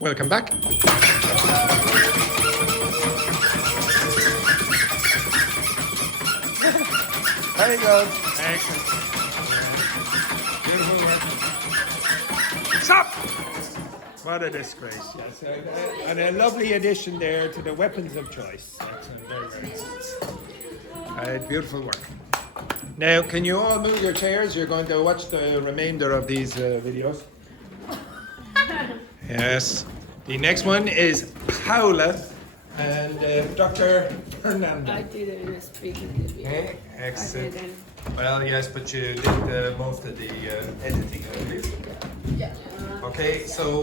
Welcome back. There you go. Excellent. Beautiful work. Stop! What a disgrace. Yes, and a lovely addition there to the weapons of choice. That's very, very nice. Beautiful work. Now, can you all move your chairs? You're going to watch the remainder of these videos. Yes. The next one is Paula and Dr. Fernanda. I didn't speak in the video. Okay, excellent. I didn't. Well, yes, but you did most of the editing, I believe. Yeah. Okay, so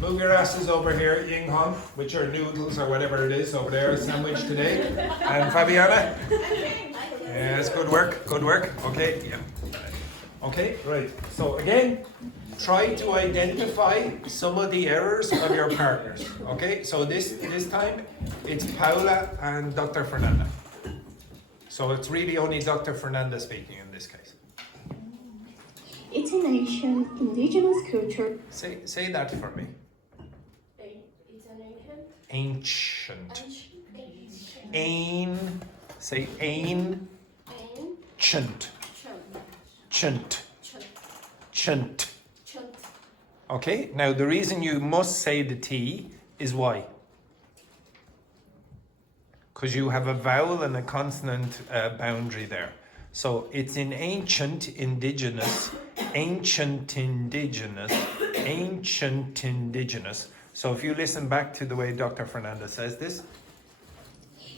move your asses over here, Ying Hong, with your noodles or whatever it is over there, sandwich today. And Fabiana? Yes, good work, good work. Okay, yeah. Okay, right. So again, try to identify some of the errors of your partners. Okay, so this time it's Paula and Dr. Fernanda. So it's really only Dr. Fernanda speaking in this case. It's an ancient indigenous culture. Say that for me. It's an Ancient. Ain. Say ain. Chunt. Chunt. Chunt. Okay, now the reason you must say the T is why? Because you have a vowel and a consonant boundary there. So it's in ancient indigenous. So if you listen back to the way Dr. Fernanda says this.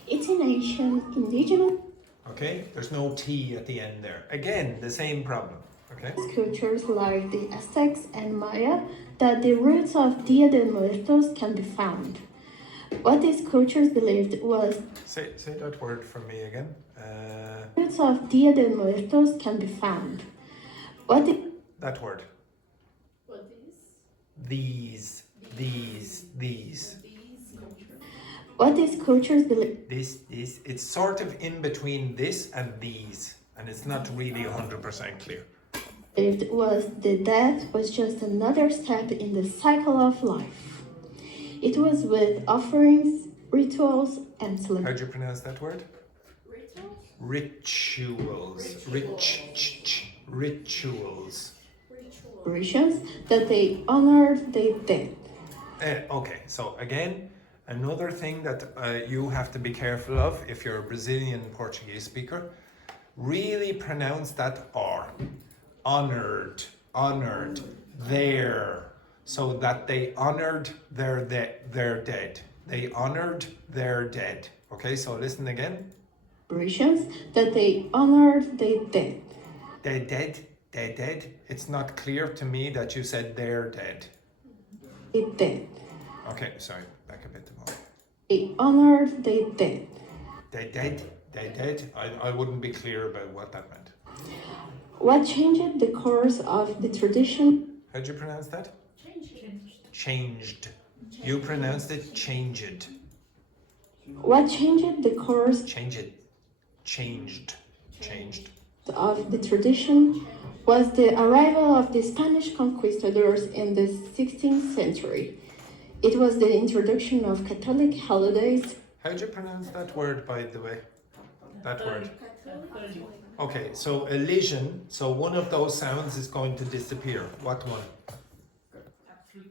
It's an ancient indigenous Okay, there's no T at the end there. Again, the same problem. Okay. cultures like the Aztecs and Maya that the roots of Dia de Muertos can be found. What these cultures believed was Say that word for me again. roots of Dia de Muertos can be found. That word. What is? These. What these cultures believed This, it's sort of in between this and these, and it's not really 100% clear. was that death was just another step in the cycle of life. It was with offerings, rituals, and How celebrations. do you pronounce that word? Rituals. Rituals. That they honored their dead. Okay, so again, another thing that you have to be careful of if you're a Brazilian Portuguese speaker, really pronounce that R. Honored, their, so that they honored their dead. They honored their dead. Okay, so listen again. That they honored their dead. They dead. It's not clear to me that you said they're dead. They dead. Okay, sorry, back a bit more. They honored their dead. They dead. I wouldn't be clear about what that meant. What changed the course of the tradition? How do you pronounce that? Changed. You pronounced it changed. What changed the course Changed. of the tradition was the arrival of the Spanish conquistadors in the 16th century. It was the introduction of Catholic holidays. How do you pronounce that word, by the way? That word. Okay, so elision. So one of those sounds is going to disappear. What one?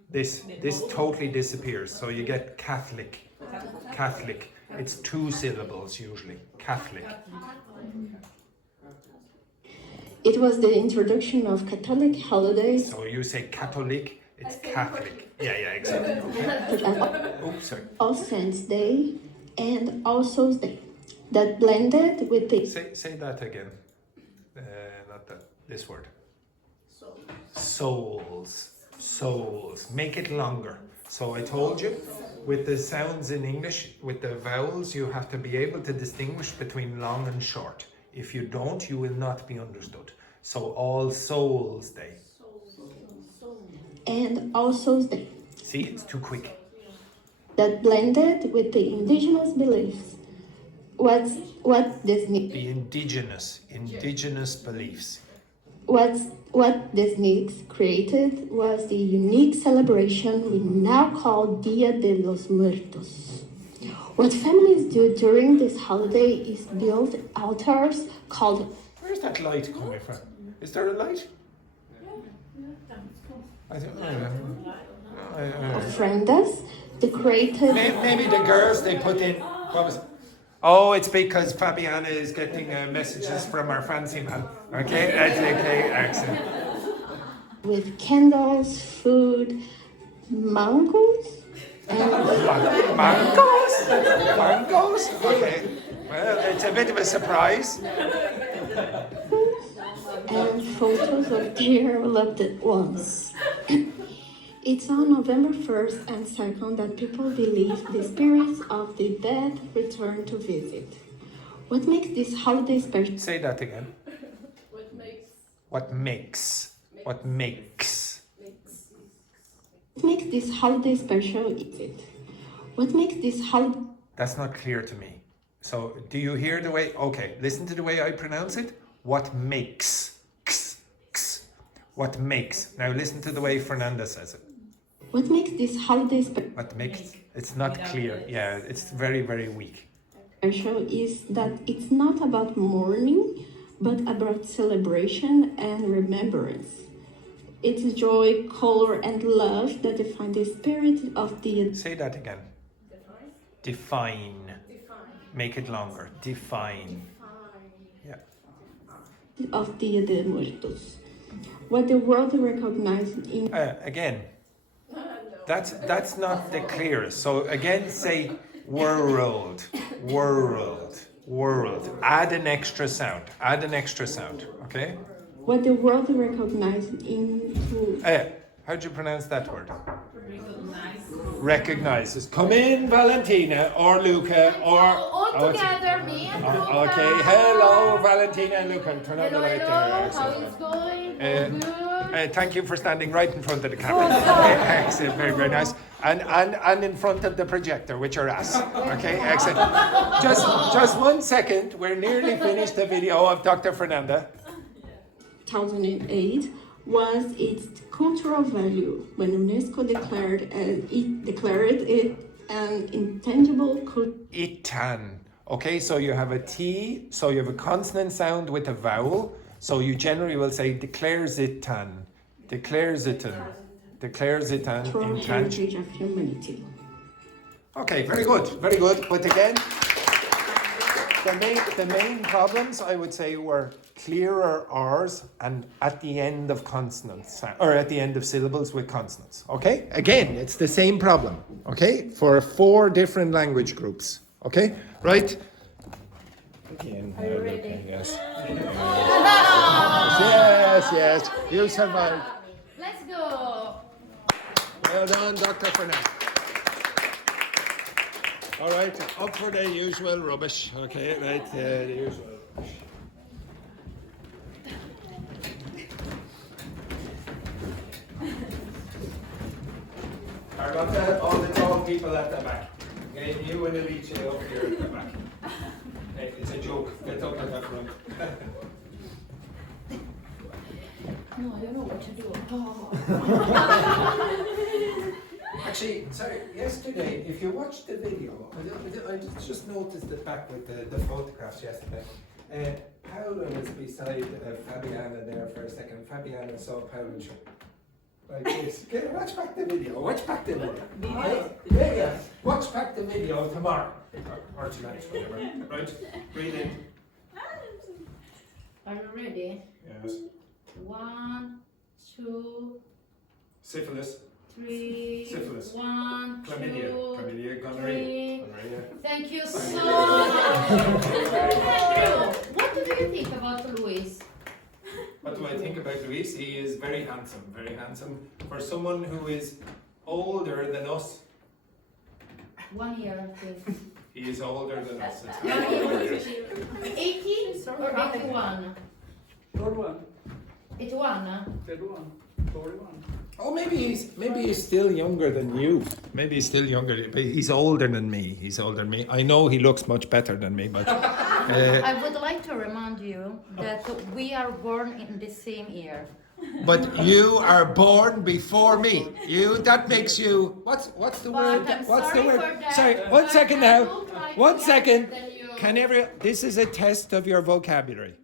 This totally disappears. So you get Catholic. It's two syllables usually. Catholic. It was the introduction of Catholic holidays. So you say Catholic, it's Catholic. Yeah, exactly. Okay. Oops, sorry. All Saints' Day and All Souls' Day that blended with the Say that again. Not that. This word. Souls. Make it longer. So I told you, with the sounds in English, with the vowels, you have to be able to distinguish between long and short. If you don't, you will not be understood. So All Souls Day. and All Souls' Day See, it's too quick. that blended with the indigenous beliefs. What this means? The indigenous beliefs. What the Sneaks created was the unique celebration we now call Dia de los Muertos. What families do during this holiday is build altars called Where's that light coming from? Is there a light? I don't know. ofrendas, decorated Maybe the girls they put in. What was? Oh, it's because Fabiana is getting messages from our fancy man. Okay, that's okay, excellent. with candles, food, mangoes, and Mangoes? Mangoes? Okay. Well, it's a bit of a surprise. and photos of their loved ones. It's on November 1st and 2nd that people believe the spirits of the dead return to visit. What makes this holiday special? Say that again. What makes What makes? What makes? What makes this holiday special is it? What makes this holiday That's not clear to me. So, do you hear the way? Okay, listen to the way I pronounce it. What makes? X, x. What makes? Now listen to the way Fernanda says it. What makes this holiday What makes? It's not clear. Yeah, it's very, very weak. special is that it's not about mourning, but about celebration and remembrance. It's joy, color, and love that define the spirit of the Say that again. Define. Make it longer. Define. Yeah. Dia de Muertos. What the world recognizes in Again. That's not the clearest. So again, say world, world, world. Add an extra sound. Add an extra sound. Okay. what the world recognizes into How do you pronounce that word? Recognizes. Come in, Valentina or Luca or. all together, me and Luca. Okay. Hello, Valentina and Luca. Turn on the Hello, light hello. there. How Excellent. is going? Uh, All good. Thank you for standing right in front of the camera. Okay, excellent, very, very nice. And in front of the projector, which are us. Okay, excellent. Just 1 second. We're nearly finished the video of Dr. Fernanda. 2008 was its cultural value when UNESCO declared it an intangible culture. Itan. Okay, so you have a T, so you have a consonant sound with a vowel. So you generally will say declares itan, declares itan, declares itan Cultural intangible. heritage of humanity. Okay, very good, very good. But again, the main problems I would say were clearer R's and at the end of consonants or at the end of syllables with consonants. Okay, again, it's the same problem. Okay, for 4 different language groups. Okay, right? Again, Are you ready? yes. Yes, you survived. Let's go. Well done, Dr. Fernanda. All right, up for the usual rubbish. Okay, right, the usual rubbish. Carlotta, all the tall people at the back. Okay, you and Alice over here at the back. Hey, it's a joke. Get up at the front. No, I don't know what to do. Actually, sorry, yesterday, if you watched the video, I just noticed it back with the photographs yesterday. Paolo was beside Fabiana there for a second. Fabiana saw Paolo like this. Okay, watch back the video. Watch back the video. Yeah. Watch back the video tomorrow. Or tonight, whatever. Right? Breathe in. Are you ready? Yes. 1, 2, Syphilis. 3. Syphilis. 1, 2. Chlamydia. Chlamydia. Gonorrhea. Gonorrhea. Thank you so much. Andrew, what do you think about Luis? What do I think about Luis? He is very handsome, very handsome. For someone who is older than us, 1 year, I think. he is older than us. It's 80 or 81? 41. 81? 31. 41. Oh, maybe he's still younger than you. Maybe he's still younger, but he's older than me. He's older than me. I know he looks much better than me, but I would like to remind you that we are born in the same year. But you are born before me. That makes you. What's the word? I'm What's the sorry word? for that, Sorry. but One second I now. will try to One get second. than you. This is a test of your vocabulary.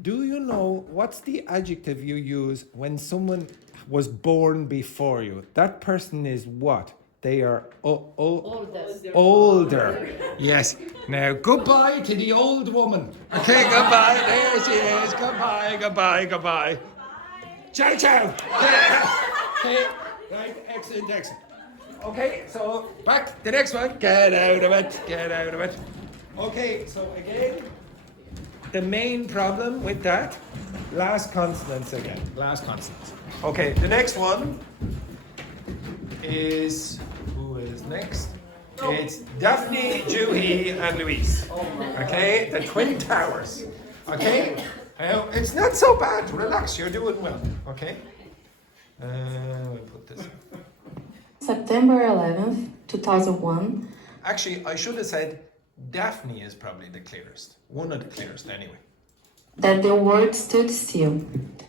Do you know what's the adjective you use when someone was born before you? That person is what? They are Oldest. older. Yes. Now, goodbye to the old woman. Okay, goodbye. There she is. Goodbye, goodbye, goodbye. Ciao, ciao. Okay, right, excellent. Okay, so back the next one. Get out of it. Okay, so again, the main problem with that, last consonants again. Okay, the next one is, who is next? It's Daphne, Juhi, and Louise. Okay, the Twin Towers. Okay, it's not so bad. Relax, you're doing well. Okay, we'll put this. September 11th, 2001. Actually, I should have said Daphne is probably the clearest. One of the clearest, anyway. That the word stood still.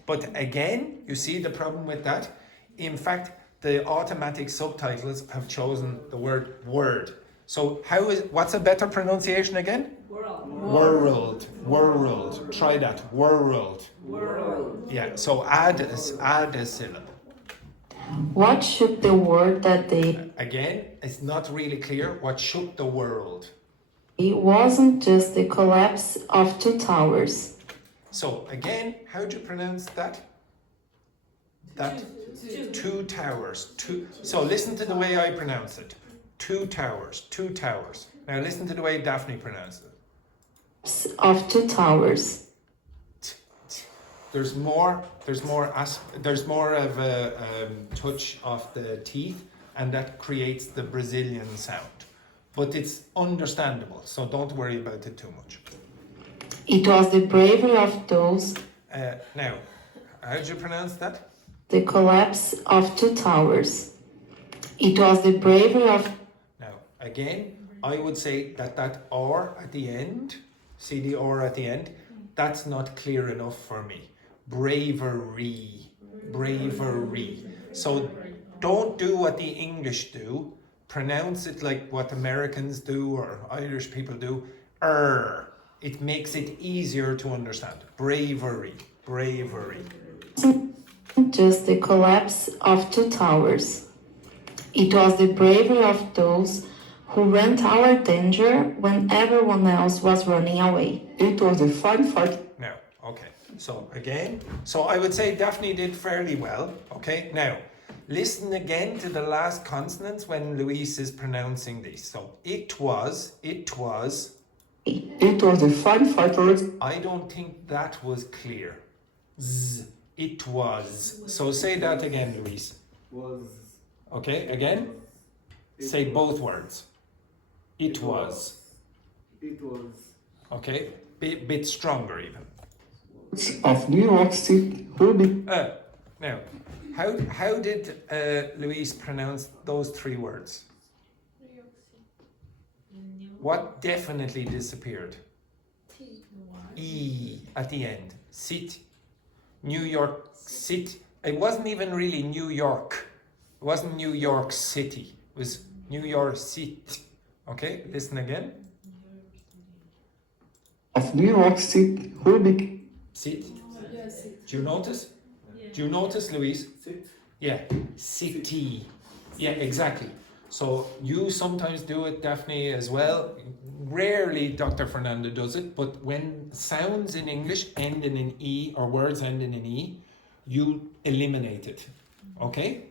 But again, you see the problem with that? In fact, the automatic subtitles have chosen the word. So what's a better pronunciation again? World. Try that. World. Yeah, so add a syllable. What shook the word that day? Again, it's not really clear what shook the world. It wasn't just the collapse of two towers. So again, how do you pronounce that? Two towers. So listen to the way I pronounce it. Two towers. Now listen to the way Daphne pronounces it. Of two towers. There's more of a touch of the teeth, and that creates the Brazilian sound. But it's understandable, so don't worry about it too much. It was the bravery of those. Now, how do you pronounce that? The collapse of two towers. It was the bravery of. Now, again, I would say that or at the end, see the or at the end, that's not clear enough for me. Bravery. So don't do what the English do. Pronounce it like what Americans do or Irish people do. It makes it easier to understand. Bravery. Just the collapse of two towers. It was the bravery of those who ran toward danger when everyone else was running away. It was a fine fight. Now, okay. So again, I would say Daphne did fairly well. Okay. Now, listen again to the last consonants when Louise is pronouncing these. So it was. It was a fine fight. I don't think that was clear. Z. It was. So say that again, Louise. Was. Okay, again. Say both words. It was. It was. Okay, bit stronger even. Of New York City. Now, how did Louise pronounce those three words? What definitely disappeared? E at the end. City. New York City. It wasn't even really New York. It wasn't New York City. It was New York City. Okay, listen again. Of New York City. City. Do you notice? Do you notice, Louise? Sit. Yeah, city. Yeah, exactly. So you sometimes do it, Daphne, as well. Rarely Dr. Fernanda does it, but when sounds in English end in an E or words end in an E, you eliminate it. Okay?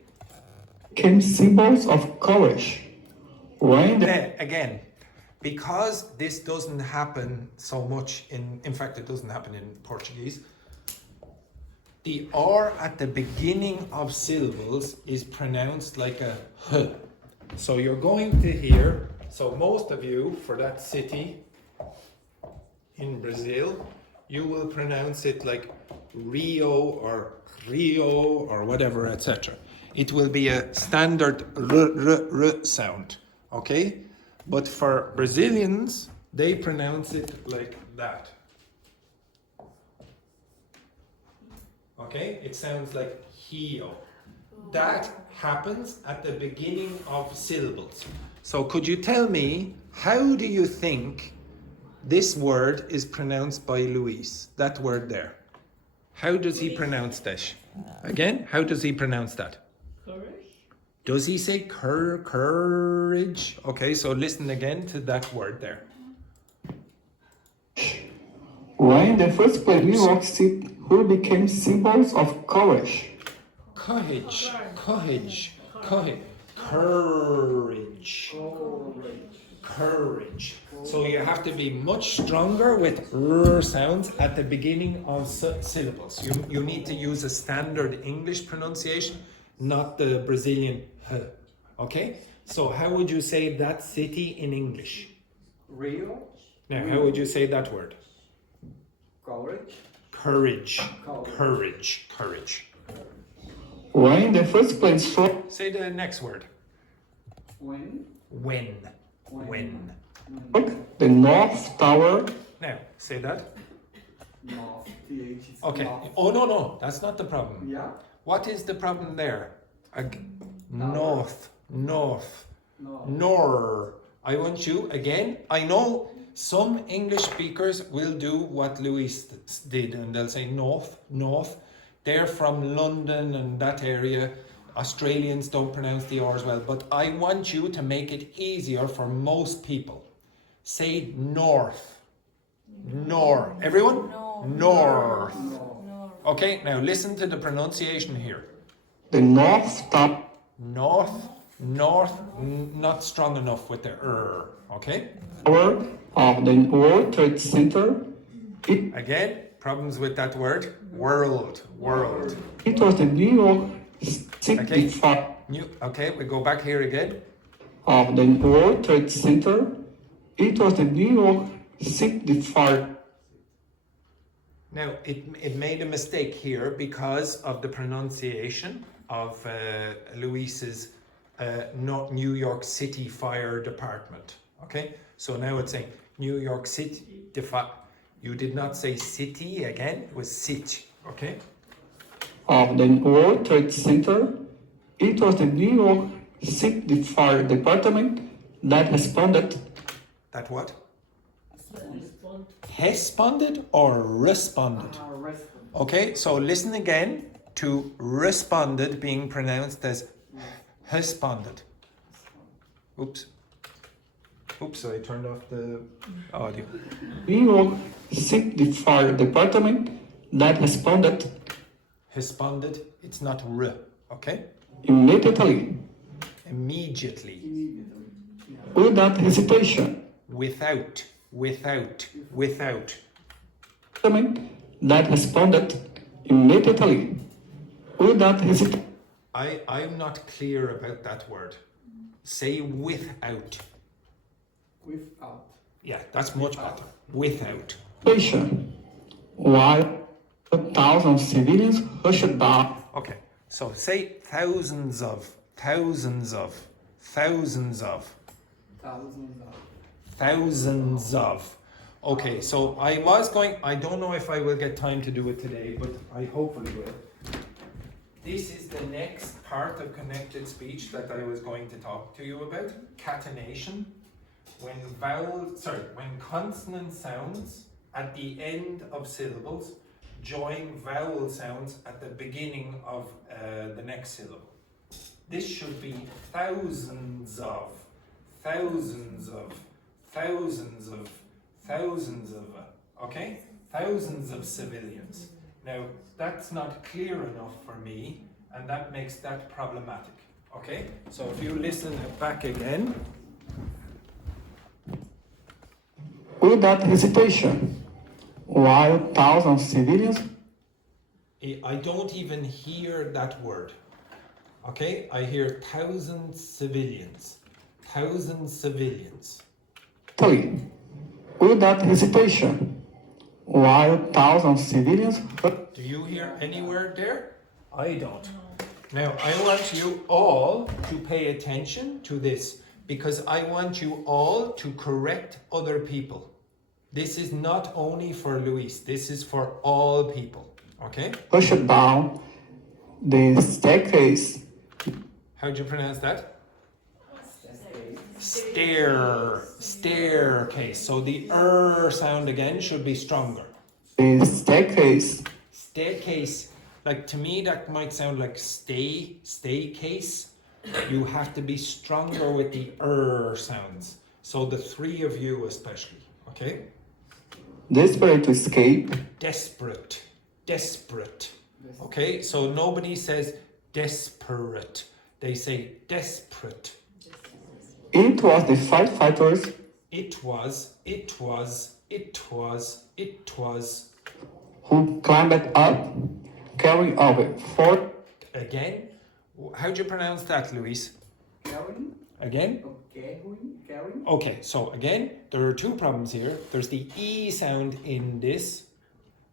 Came symbols of courage. Again, because this doesn't happen so much in fact, it doesn't happen in Portuguese. The R at the beginning of syllables is pronounced like a H. So you're going to hear, so most of you, for that city in Brazil, you will pronounce it like Rio or whatever, etc. It will be a standard r sound, okay? But for Brazilians, they pronounce it like that. Okay, it sounds like heo. That happens at the beginning of syllables. So could you tell me, how do you think this word is pronounced by Luis? That word there. How does he pronounce that? Again, how does he pronounce that? Courage. Does he say courage? Okay, so listen again to that word there. Why in the first place New York City who became symbols of courage? Courage, courage, courage. So you have to be much stronger with r sounds at the beginning of syllables. You need to use a standard English pronunciation, not the Brazilian h. Okay? So how would you say that city in English? Rio. Now, how would you say that word? Courage. Courage, courage. Why in the first place for Say the next word. When. When. the North Tower? Now, say that. North. TH. Okay. North. Oh, no, that's not the problem. Yeah. What is the problem there? North. No. Nor. I want you, again, I know some English speakers will do what Luis did and they'll say north. They're from London and that area. Australians don't pronounce the R's well, but I want you to make it easier for most people. Say north. Nor. Everyone? North. Okay, now listen to the pronunciation here. The North Tower North, not strong enough with the okay? of the World Trade Center. Again, problems with that word. World. It was the New York City Okay. fire Okay, we go back here again. of the World Trade Center. It was the New York City fire. Now, it made a mistake here because of the pronunciation of Luis's New York City Fire Department. Okay, so now it's saying New York City. You did not say city again, it was city. Okay, Of the World Trade Center. It was the New York City Fire Department that responded. that what? Responded or responded? Rest. Okay, so listen again to responded being pronounced as responded. Oops, I turned off the audio. New York City Fire Department that responded Responded, it's not r, okay? immediately, Immediately, without hesitation. without. Department that responded immediately, without hesitation. I'm not clear about that word. Say without. Without. Yeah, that's much better. Without. While 1,000 civilians rushed down. Okay, so say thousands of. Thousands of. Okay, so I don't know if I will get time to do it today, but I hopefully will. This is the next part of connected speech that I was going to talk to you about, catenation. When consonant sounds at the end of syllables join vowel sounds at the beginning of the next syllable. This should be thousands of, okay? Thousands of civilians. Now, that's not clear enough for me, and that makes that problematic, okay? So if you listen back again. Without hesitation, while 1,000 civilians. I don't even hear that word, okay? I hear thousands civilians. 3. Without hesitation, while 1,000 civilians. Do you hear any word there? I don't. Now, I want you all to pay attention to this. because I want you all to correct other people. This is not only for Luis, this is for all people, okay? Push down the staircase. How do you pronounce that? Staircase. So the sound again should be stronger. The staircase. Staircase. Like to me that might sound like staycase. You have to be stronger with the sounds. So the three of you especially, okay? Desperate to escape. Desperate. Okay, so nobody says desperate. They say desperate. It was the firefighters. It was. Who climbed up, carrying over 4. Again? How do you pronounce that, Luis? Carrying? Again? Carrying? Okay, so again, there are two problems here. There's the E sound in this,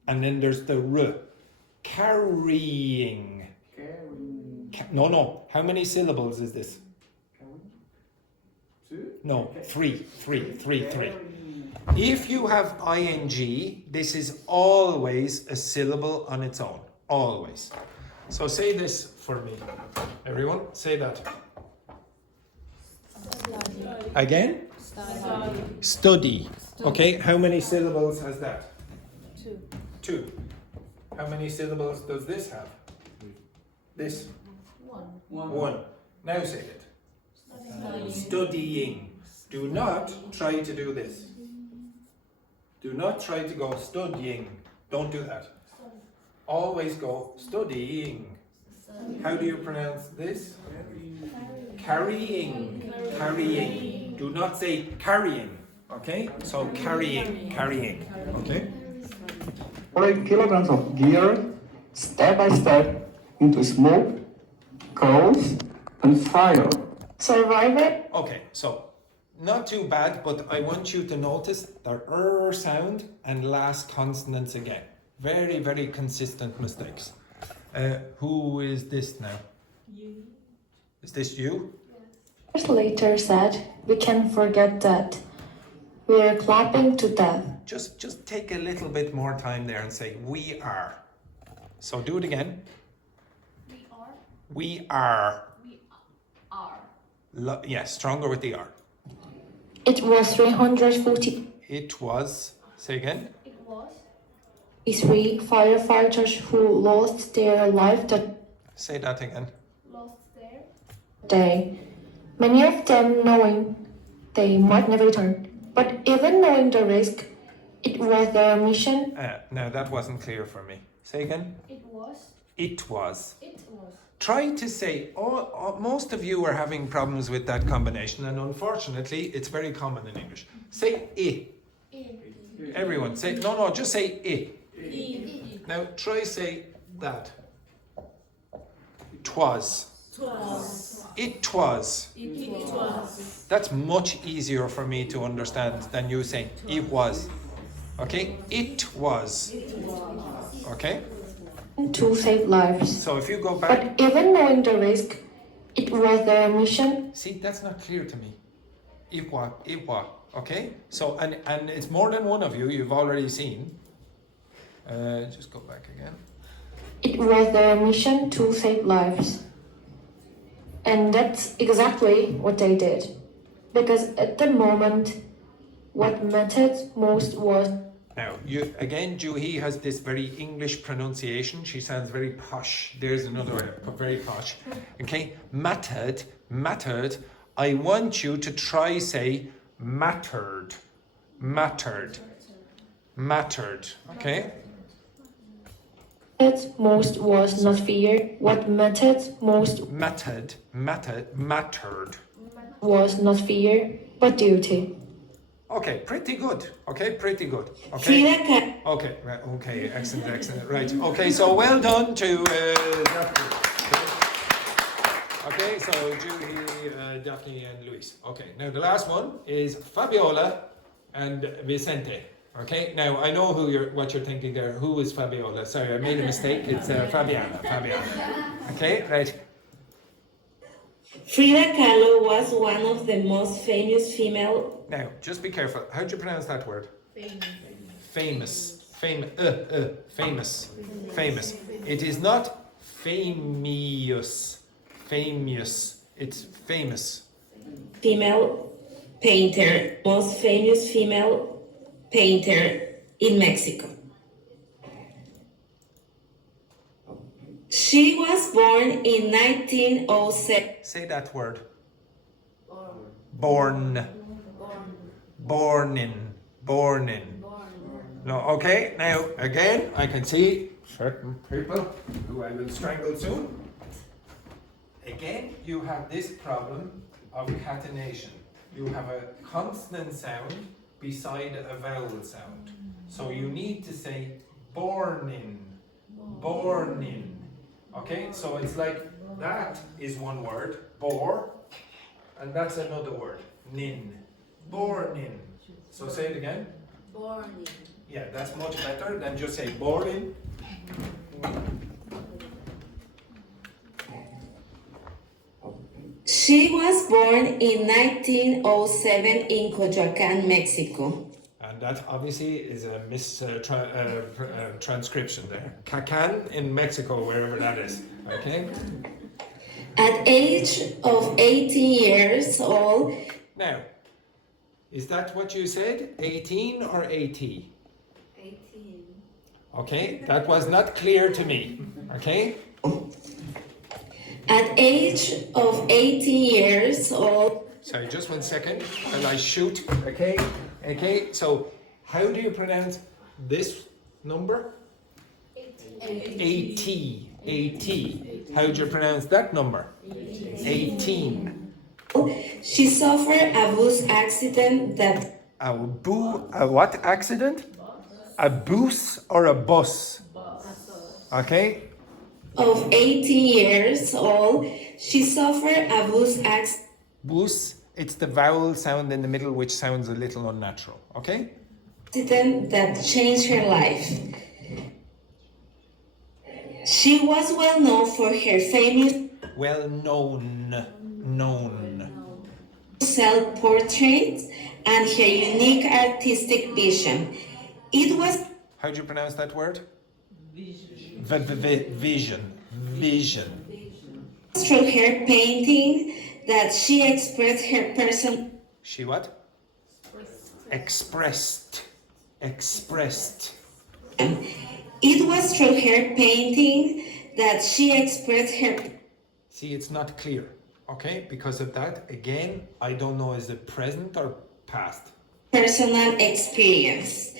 and then there's the R. Carrying. No. How many syllables is this? Two? No, three. If you have ing, this is always a syllable on its own. Always. So say this for me. Everyone, say that. Again? Study. Okay, how many syllables has that? Two. How many syllables does this have? This? One. Now say it. Studying. Do not try to do this. Do not try to go studying. Don't do that. Always go studying. How do you pronounce this? Carrying. Do not say carrying. Okay? So carrying. Okay? 40 kilograms of gear, step by step, into smoke, coals, and fire. Survive it? Okay, so not too bad, but I want you to notice the sound and last consonants again. Very, very consistent mistakes. Who is this now? You. Is this you? Years later said, we can forget that. We are clapping to death. Just take a little bit more time there and say, we are. So do it again. We are. Yes, stronger with the R. It was 340. It was. Say again. It was. 3 firefighters who lost their life that Say that again. Lost there. day. Many of them knowing they might never return. But even knowing the risk, it was their mission. Now that wasn't clear for me. Say again. It was. It was. It was. Try to say, most of you are having problems with that combination, and unfortunately, it's very common in English. Say I. Everyone, say, no, just say I. Now, try say that. Twas. It was. That's much easier for me to understand than you saying, it was. Okay? It was. Okay? To save lives. So if you go back. But even knowing the risk, it was their mission. See, that's not clear to me. It was. Okay? So, and it's more than one of you, you've already seen. Just go back again. It was their mission to save lives. And that's exactly what they did. Because at the moment, what mattered most was. Now, Juhi has this very English pronunciation. She sounds very posh. There's another way, very posh. Okay? Mattered. I want you to try say mattered. Okay? What most was not fear. What mattered most Mattered. was not fear, but duty. Okay, pretty good. Okay. Okay, excellent. Right. Okay, so well done to Daphne. Okay, so Juhi, Daphne, and Luis. Okay, now the last one is Fabiola and Vicente. Okay, now I know what you're thinking there. Who is Fabiola? Sorry, I made a mistake. It's Fabiana. Okay, right. Frida Kahlo was one of the most famous female. Now, just be careful. How do you pronounce that word? Famous. Famous. Famous. It is not famous. Famous. It's famous. Female painter, most famous female painter in Mexico. She was born in 1907. Say that word. Born. Born in. Born in. No, okay, now again, I can see certain people who I will strangle soon. Again, you have this problem of catenation. You have a consonant sound beside a vowel sound. So you need to say born in. Born in. Okay, so it's like that is one word, bore, and that's another word, nin. Born in. So say it again. Born in. Yeah, that's much better than just say born in. She was born in 1907 in Coyoacán, Mexico. And that obviously is a transcription there. Cacan in Mexico, wherever that is. Okay? At age of 18 years old, Now, is that what you said? 18 or 80? 18. Okay, that was not clear to me. Okay? at age of 18 years old, Sorry, just 1 second while I shoot. Okay? Okay, so how do you pronounce this number? 80. 80. How do you pronounce that number? 18. she suffered a bus accident that A what accident? A bus or a bus? Okay? of 18 years old, she suffered a bus Bus, it's the vowel sound in the middle which sounds a little unnatural. Okay? accident that changed her life. She was well known for her famous Well known. self-portraits and her unique artistic vision. It was How do you pronounce that word? Vision. Vision. through her painting that she expressed her person. She what? Expressed. It was through her painting that she expressed her See, it's not clear. Okay? Because of that, again, I don't know is it present or past. personal experience.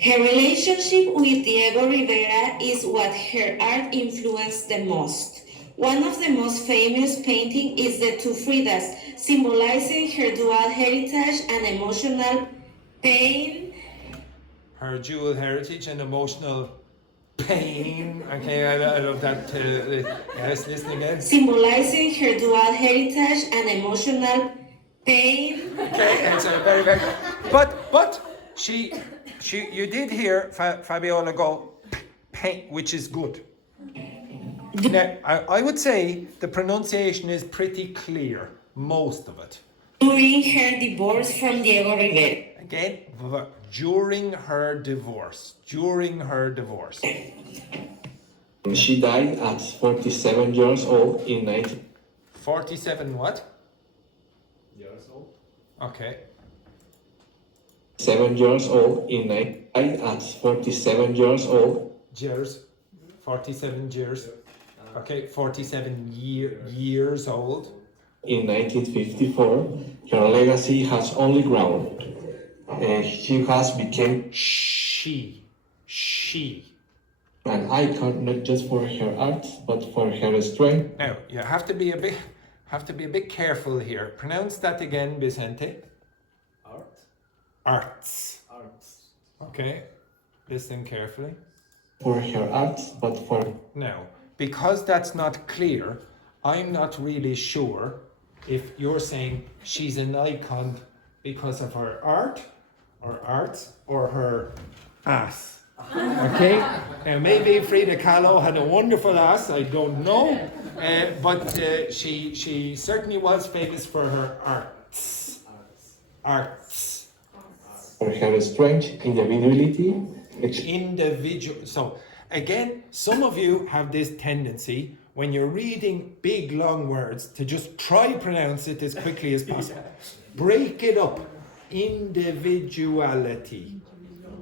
Her relationship with Diego Rivera is what her art influenced the most. One of the most famous paintings is the two Fridas, symbolizing her dual heritage and emotional pain. Her dual heritage and emotional pain. Okay, I love that. Yes, listen again. Symbolizing her dual heritage and emotional pain. Okay, it's a very, very. But you did hear Fabiola go pain, which is good. Now, I would say the pronunciation is pretty clear, most of it. During her divorce from Diego Rivera. Again, during her divorce. During her divorce. She died at 47 years old in 47 what? Years old. Okay. 7 years old in died at 47 years old. Years. 47 years. Okay, 47 years old. In 1954, her legacy has only grown. She has become She. an icon not just for her art, but for her strength. Now you have to be a bit careful here. Pronounce that again, Vicente. Art. Arts. Arts. Okay. Listen carefully. For her art, but for Now, because that's not clear, I'm not really sure if you're saying she's an icon because of her art, or arts, or her ass. Okay? Now, maybe Frida Kahlo had a wonderful ass, I don't know. But she certainly was famous for her arts. Arts. For her strange individuality. So again, some of you have this tendency when you're reading big long words to just try pronounce it as quickly as possible. Break it up. Individuality.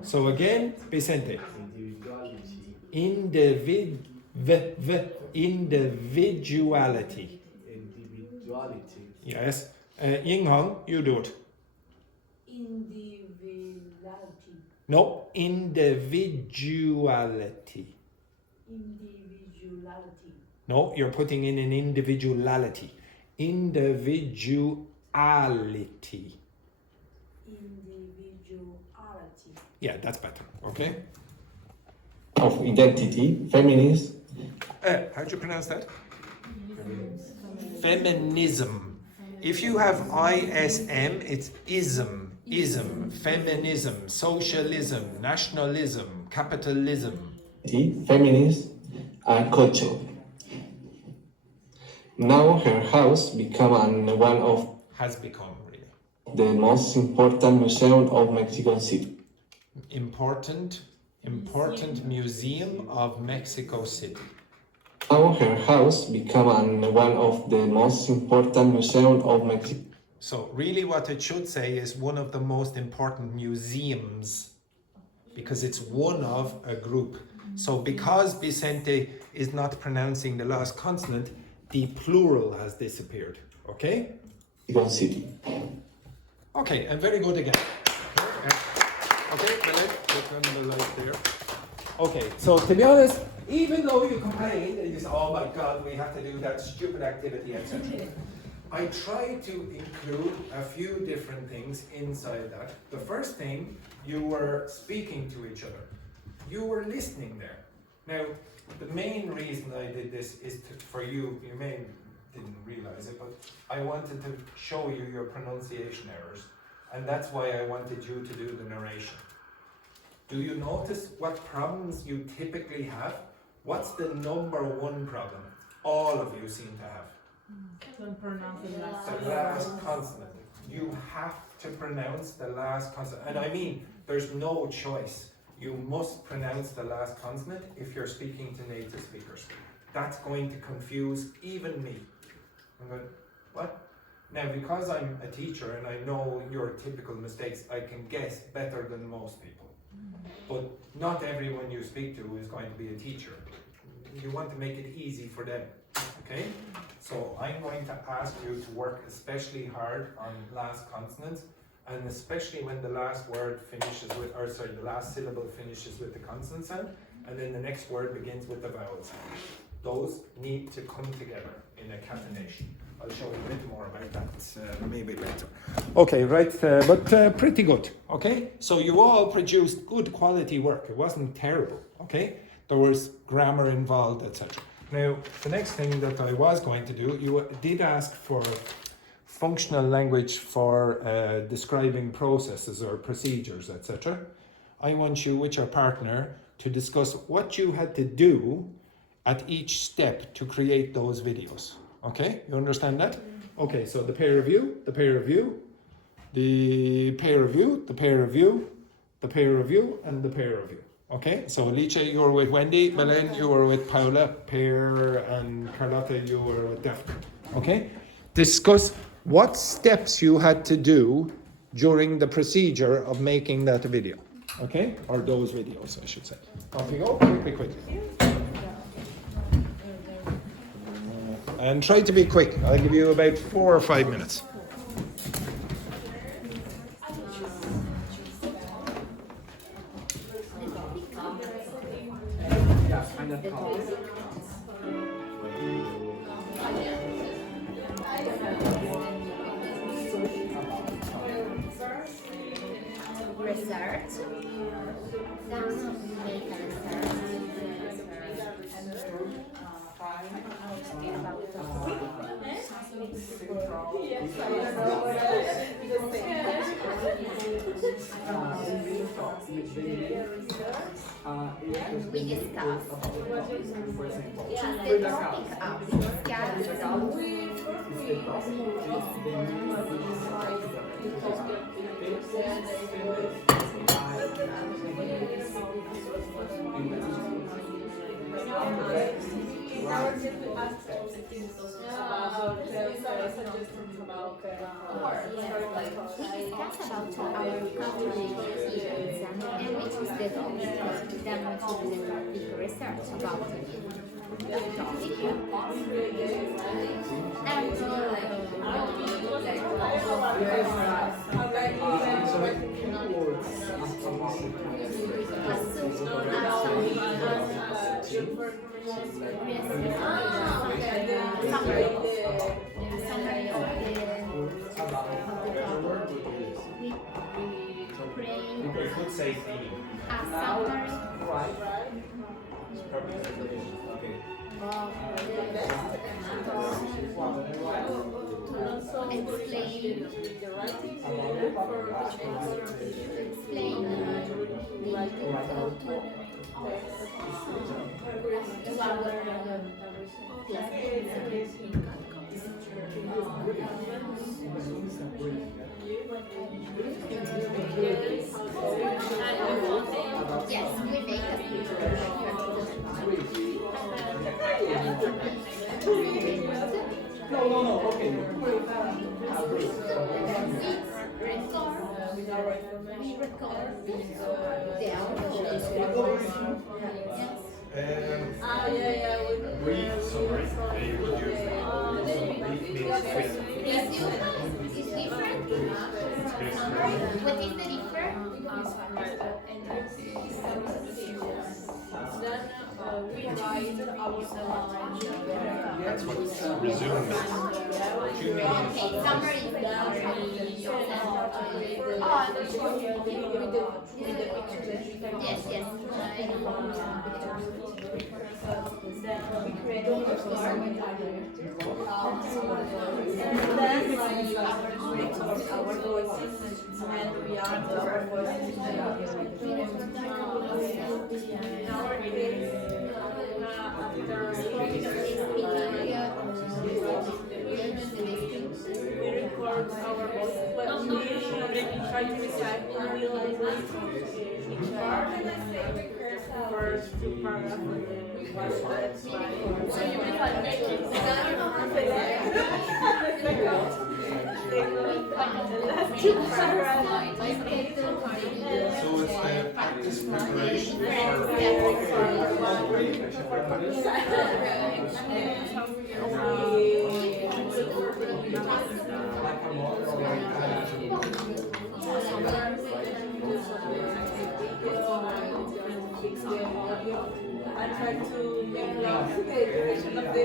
So again, Vicente. Individuality. Individuality. Individuality. Yes. Ying Hong, you do it. Individuality. No, individuality. Individuality. No, you're putting in an individuality. Individuality. Individuality. Yeah, that's better. Okay. Of identity, feminist. How'd you pronounce that? Feminism. If you have ISM, it's ism, feminism, socialism, nationalism, capitalism. Feminist, and culture. Now her house became one of Has become really the most important museums of Mexico City. important museum of Mexico City. Now her house became one of the most important museums of Mexico. So really what it should say is one of the most important museums, because it's one of a group. So because Vicente is not pronouncing the last consonant, the plural has disappeared. Okay? Mexico City. Okay, and very good again. Okay, Belen, click on the light there. Okay, so to be honest, even though you complain and you say, oh my God, we have to do that stupid activity, etc. I try to include a few different things inside that. The first thing, you were speaking to each other. You were listening there. Now, the main reason I did this is for you didn't realize it, but I wanted to show you your pronunciation errors. And that's why I wanted you to do the narration. Do you notice what problems you typically have? What's the number one problem all of you seem to have? The last consonant. You have to pronounce the last consonant. And I mean, there's no choice. You must pronounce the last consonant if you're speaking to native speakers. That's going to confuse even me. I'm going, what? Now, because I'm a teacher and I know your typical mistakes, I can guess better than most people. But not everyone you speak to is going to be a teacher. You want to make it easy for them, okay? So I'm going to ask you to work especially hard on last consonants, and especially when the last word finishes with, the last syllable finishes with the consonant sound, and then the next word begins with the vowel sound. Those need to come together in a catenation. I'll show you a bit more about that maybe later. Okay, right, but pretty good, okay? So you all produced good quality work. It wasn't terrible, okay? There was grammar involved, etc. Now, the next thing that I was going to do, you did ask for functional language for describing processes or procedures, etc. I want you with your partner to discuss what you had to do at each step to create those videos. Okay, you understand that? Okay, so the peer review, the peer review, the peer review, the peer review, the peer review, and the peer review. Okay, so Alicia, you were with Wendy, Belen, you were with Paula, Per, and Carlotta, you were with Daphne. Okay, discuss what steps you had to do during the procedure of making that video. Okay, or those videos, I should say. Off you go, quickly. And try to be quick. I'll give you about 4 or 5 minutes. Research. We discuss. Choose the topic of We discuss about our country religions and we choose the topic. Then we choose the topic research about the topic. You could say theme. Yes, we make a No, okay. Brief summary. You could use brief means quick. It's different. What is the difference? That's what resume means. Okay, summary yes, yes. So it's the practice preparation I try to make love to the education of the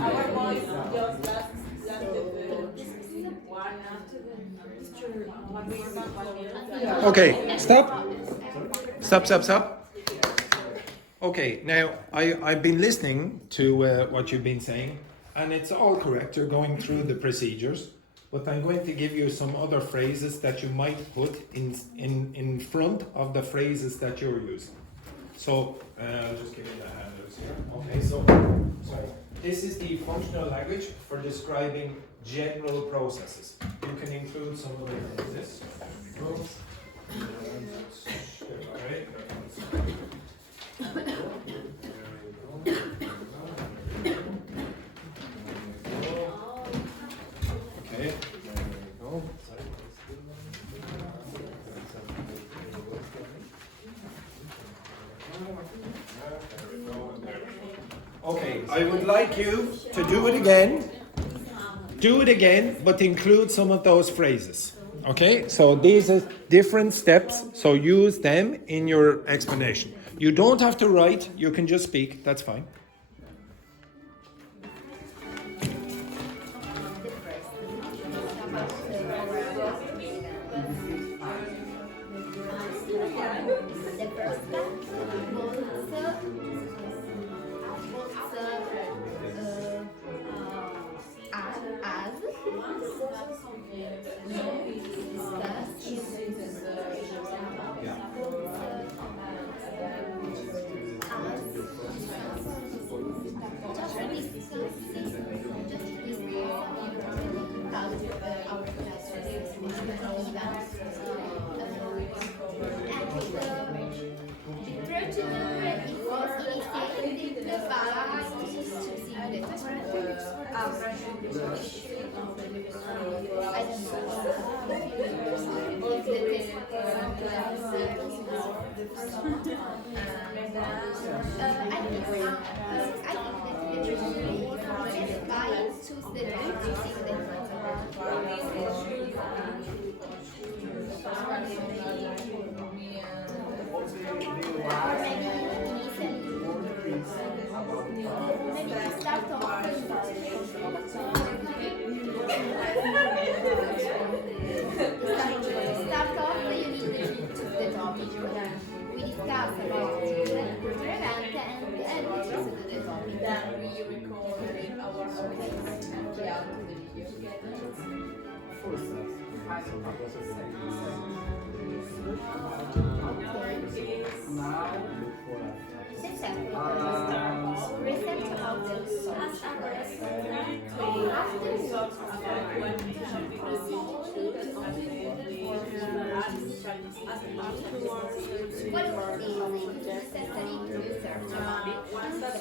our voice just lasted Okay, stop. Stop. Okay, now I've been listening to what you've been saying, and it's all correct. You're going through the procedures, but I'm going to give you some other phrases that you might put in front of the phrases that you're using. So, I'll just give you the handles here. Okay, so this is the functional language for describing general processes. You can include some of the phrases. Okay, there we go. Okay, I would like you to do it again. Do it again, but include some of those phrases. Okay, so these are different steps, so use them in your explanation. You don't have to write, you can just speak, that's fine. As Start off, you need to choose the topic. We discuss about the event and we choose the topic. Then we recorded our voices and react to the video. Research about the source. What is the necessary research about? Once that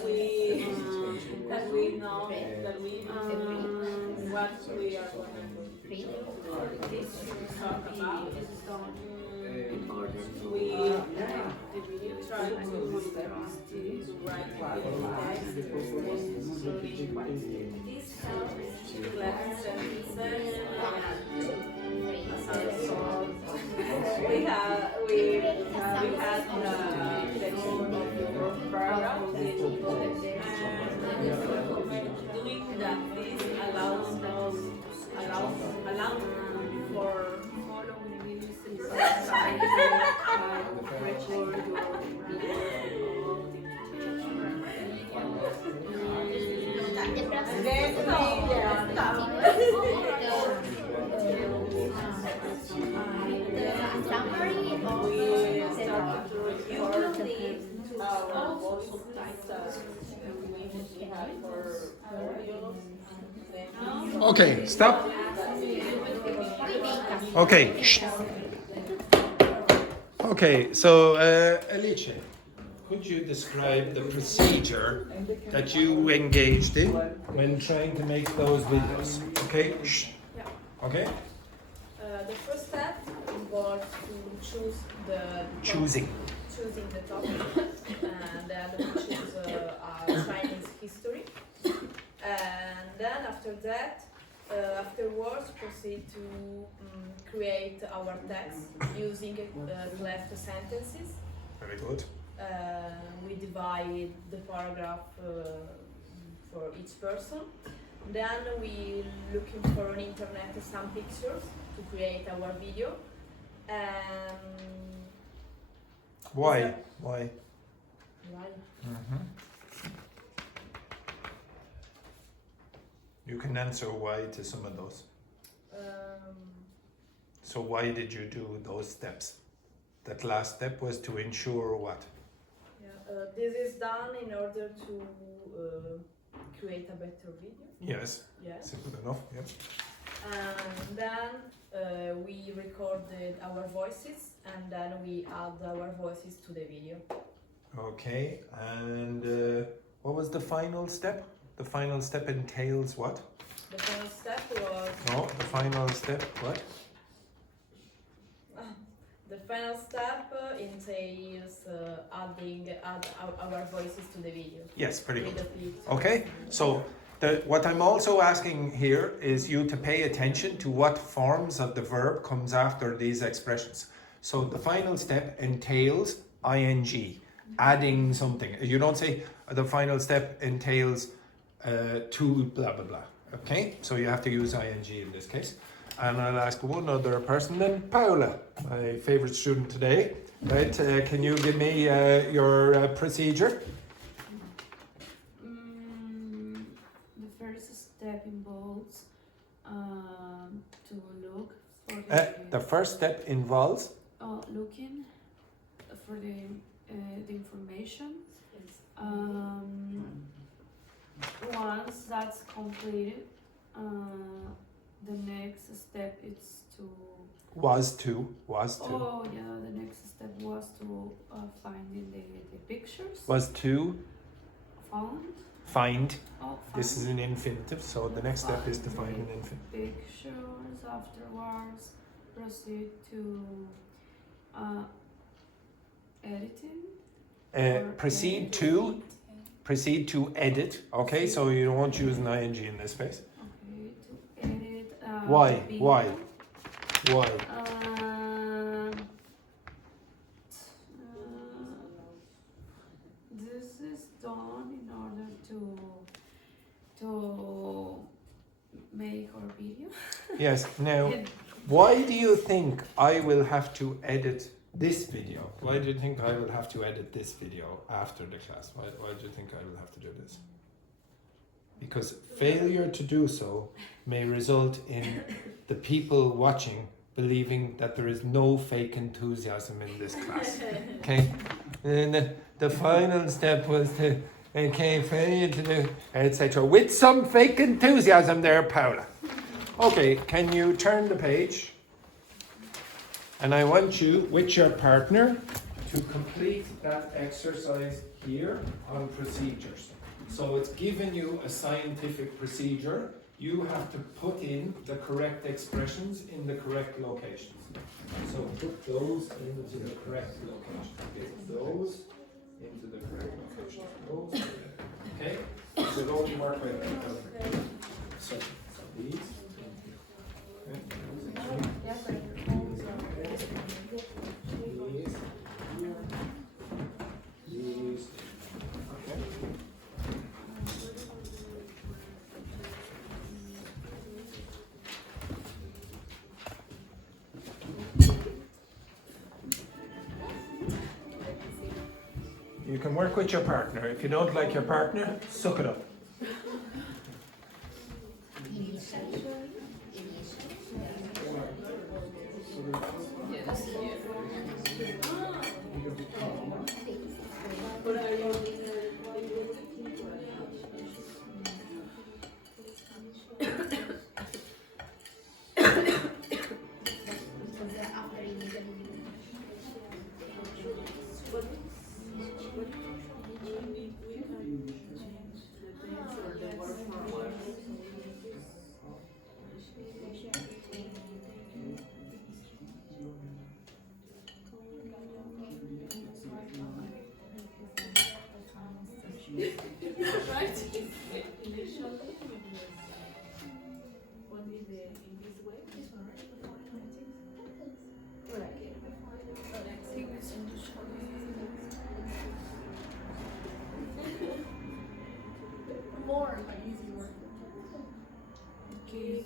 we know what we are going to talk about, we try to write the text, we had the paragraph, doing that this allows for Okay, stop. Okay. Shh. Okay, so Alice, could you describe the procedure that you engaged in when trying to make those videos? Okay. Shh. The Okay. first step involves to choose Choosing. the topic, and then we choose Chinese history, and then after that, afterwards proceed to create our text using left sentences. Very good. We divide the paragraph for each person. Then we looking for on internet some pictures to create our video. Why? Why? Right. Mm-hmm. You can answer why to some of those. So why did you do those steps? That last step was to ensure what? This is done in order to create a better video. Yes. Yes. Simple enough. Yep. And then we recorded our voices, and then we add our voices to the video. Okay. And what was the final step? The final step entails what? The final step was... No, the final step what? The final step entails add our voices to the video. Yes, very good. With the pictures. Okay, so what I'm also asking here is you to pay attention to what forms of the verb comes after these expressions. So the final step entails ing, adding something. You don't say the final step entails to blah blah blah. Okay, so you have to use ing in this case. And I'll ask one other person then, Paola, my favorite student today. Right, can you give me your procedure? The first step involves to look for The first step involves looking for the information. Once that's completed, the next step is to. was to. Oh yeah, the next step was to finding the pictures. Was to Find. Oh, This is find. an infinitive, so the next step is to find an infinitive. Pictures. Afterwards, proceed to editing. Or Proceed to edit. Okay, so you won't use an ing in this space. Okay, to edit. Why? Video. Why? Why? This is done in order to make our video. Yes. Now, And why do you think I will have to edit this video? Why do you think I will have to edit this video after the class? Why do you think I will have to do this? Because failure to do so may result in the people watching believing that there is no fake enthusiasm in this class. Okay? And the final step was to, failure to do, etc. With some fake enthusiasm there, Paula. Okay, can you turn the page? And I want you, with your partner, to complete that exercise here on procedures. So it's given you a scientific procedure. You have to put in the correct expressions in the correct locations. So put those into the correct locations. Get those into the correct locations. Those, okay? So don't work with it. So these. These. Okay. You can work with your partner. If you don't like your partner, suck it up. More like easy work. okay,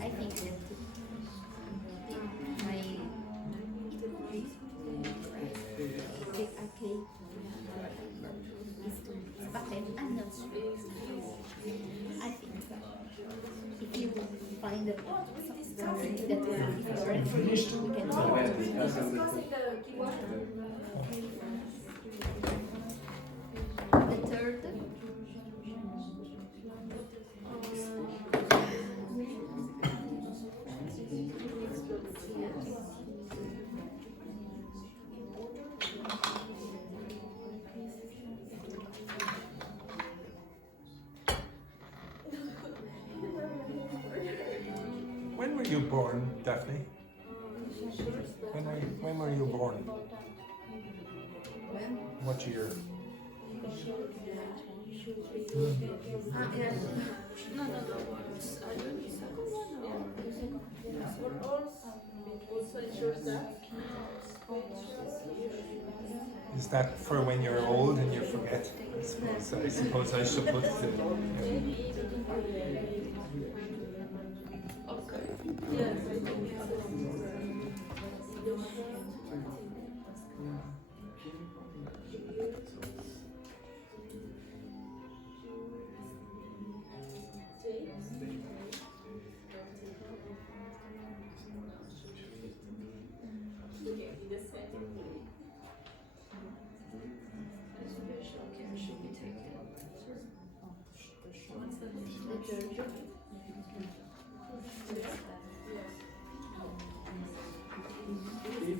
I think that I think if you find that something that will be for information, we can take the third. When were you born, Daphne? When were you born? What year? no, what? Are you the second one or? Also ensures that Is that for when you're old and you forget? I suppose I should put the... If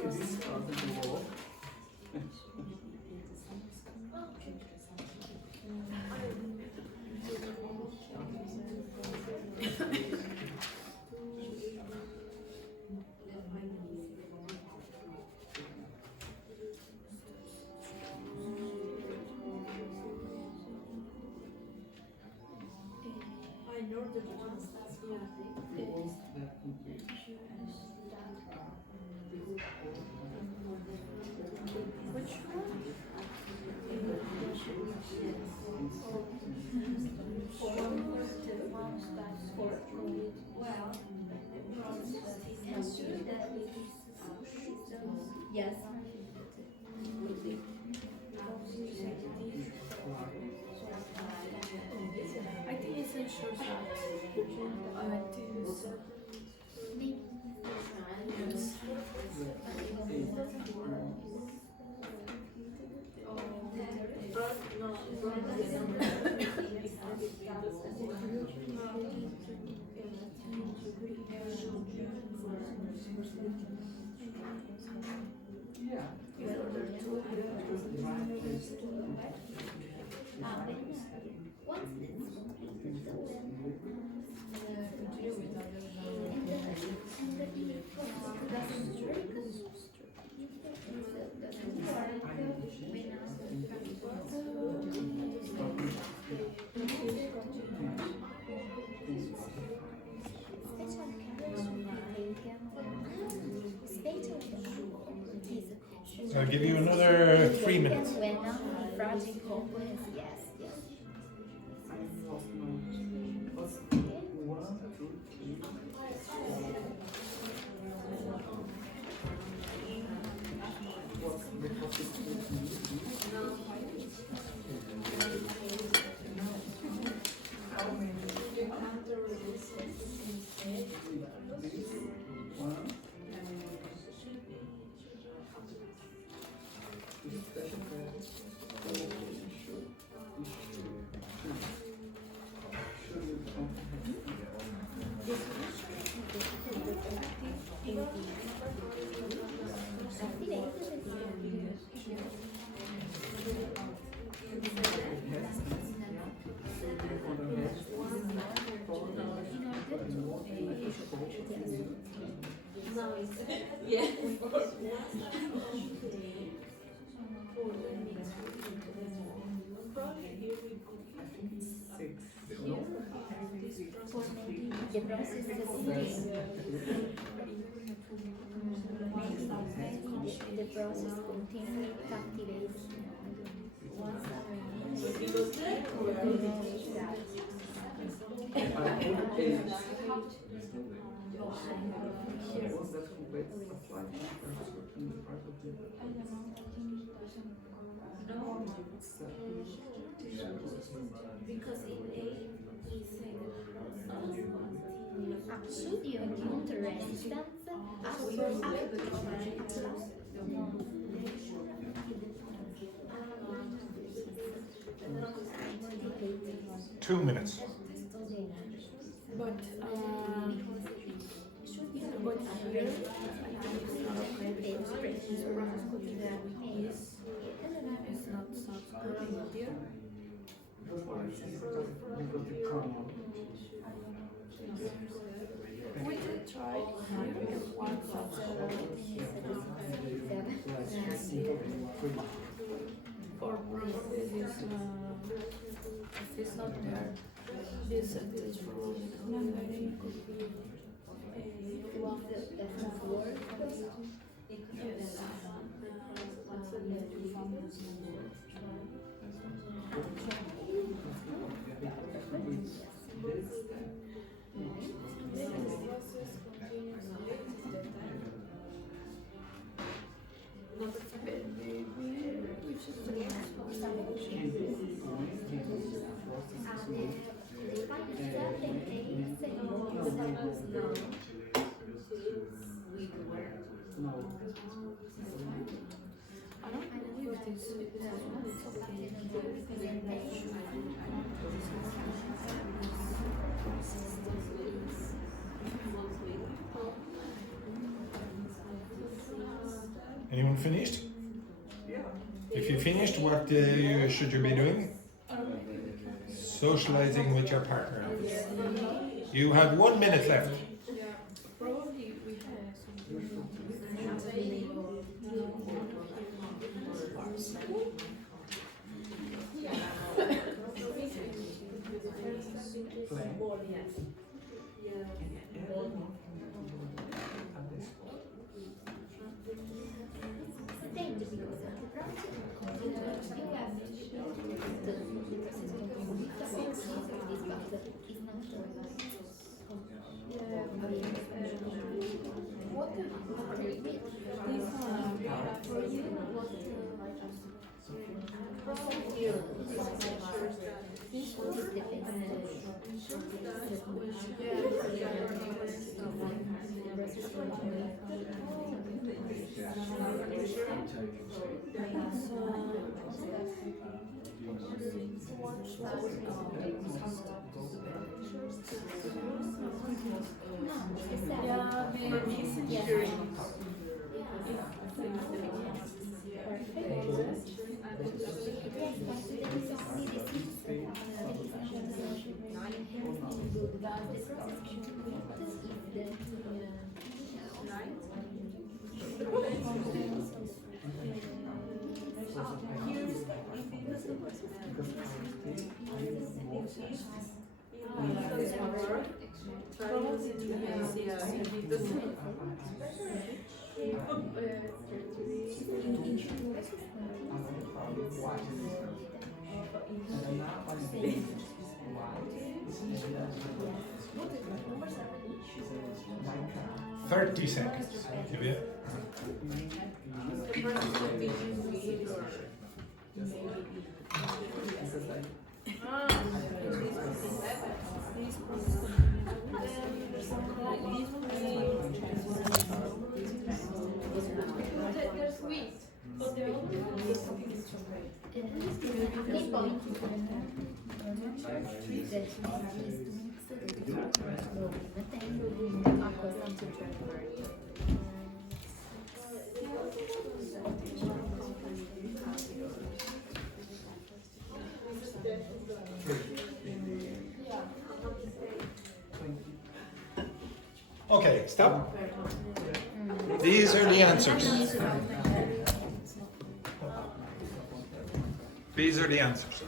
this doesn't work, Yes. I think essential facts. I'll give you another 3 minutes. When the project opens, yes, yes. The process is the process continually captivates. Should you encounter resistance, ask for help. 2 minutes. But here, The expression is not subscribing here. We can try here and one or probably this if it's not there, this sentence probably could be one that doesn't work. Yes. Which is the next I don't believe this. It's okay. Anyone finished? If you finished, what should you be doing? Socializing with your partner. You have 1 minute left. Probably we have Thirty seconds. Give it. they're sweet, but they're all Okay, stop. These are the answers. These are the answers.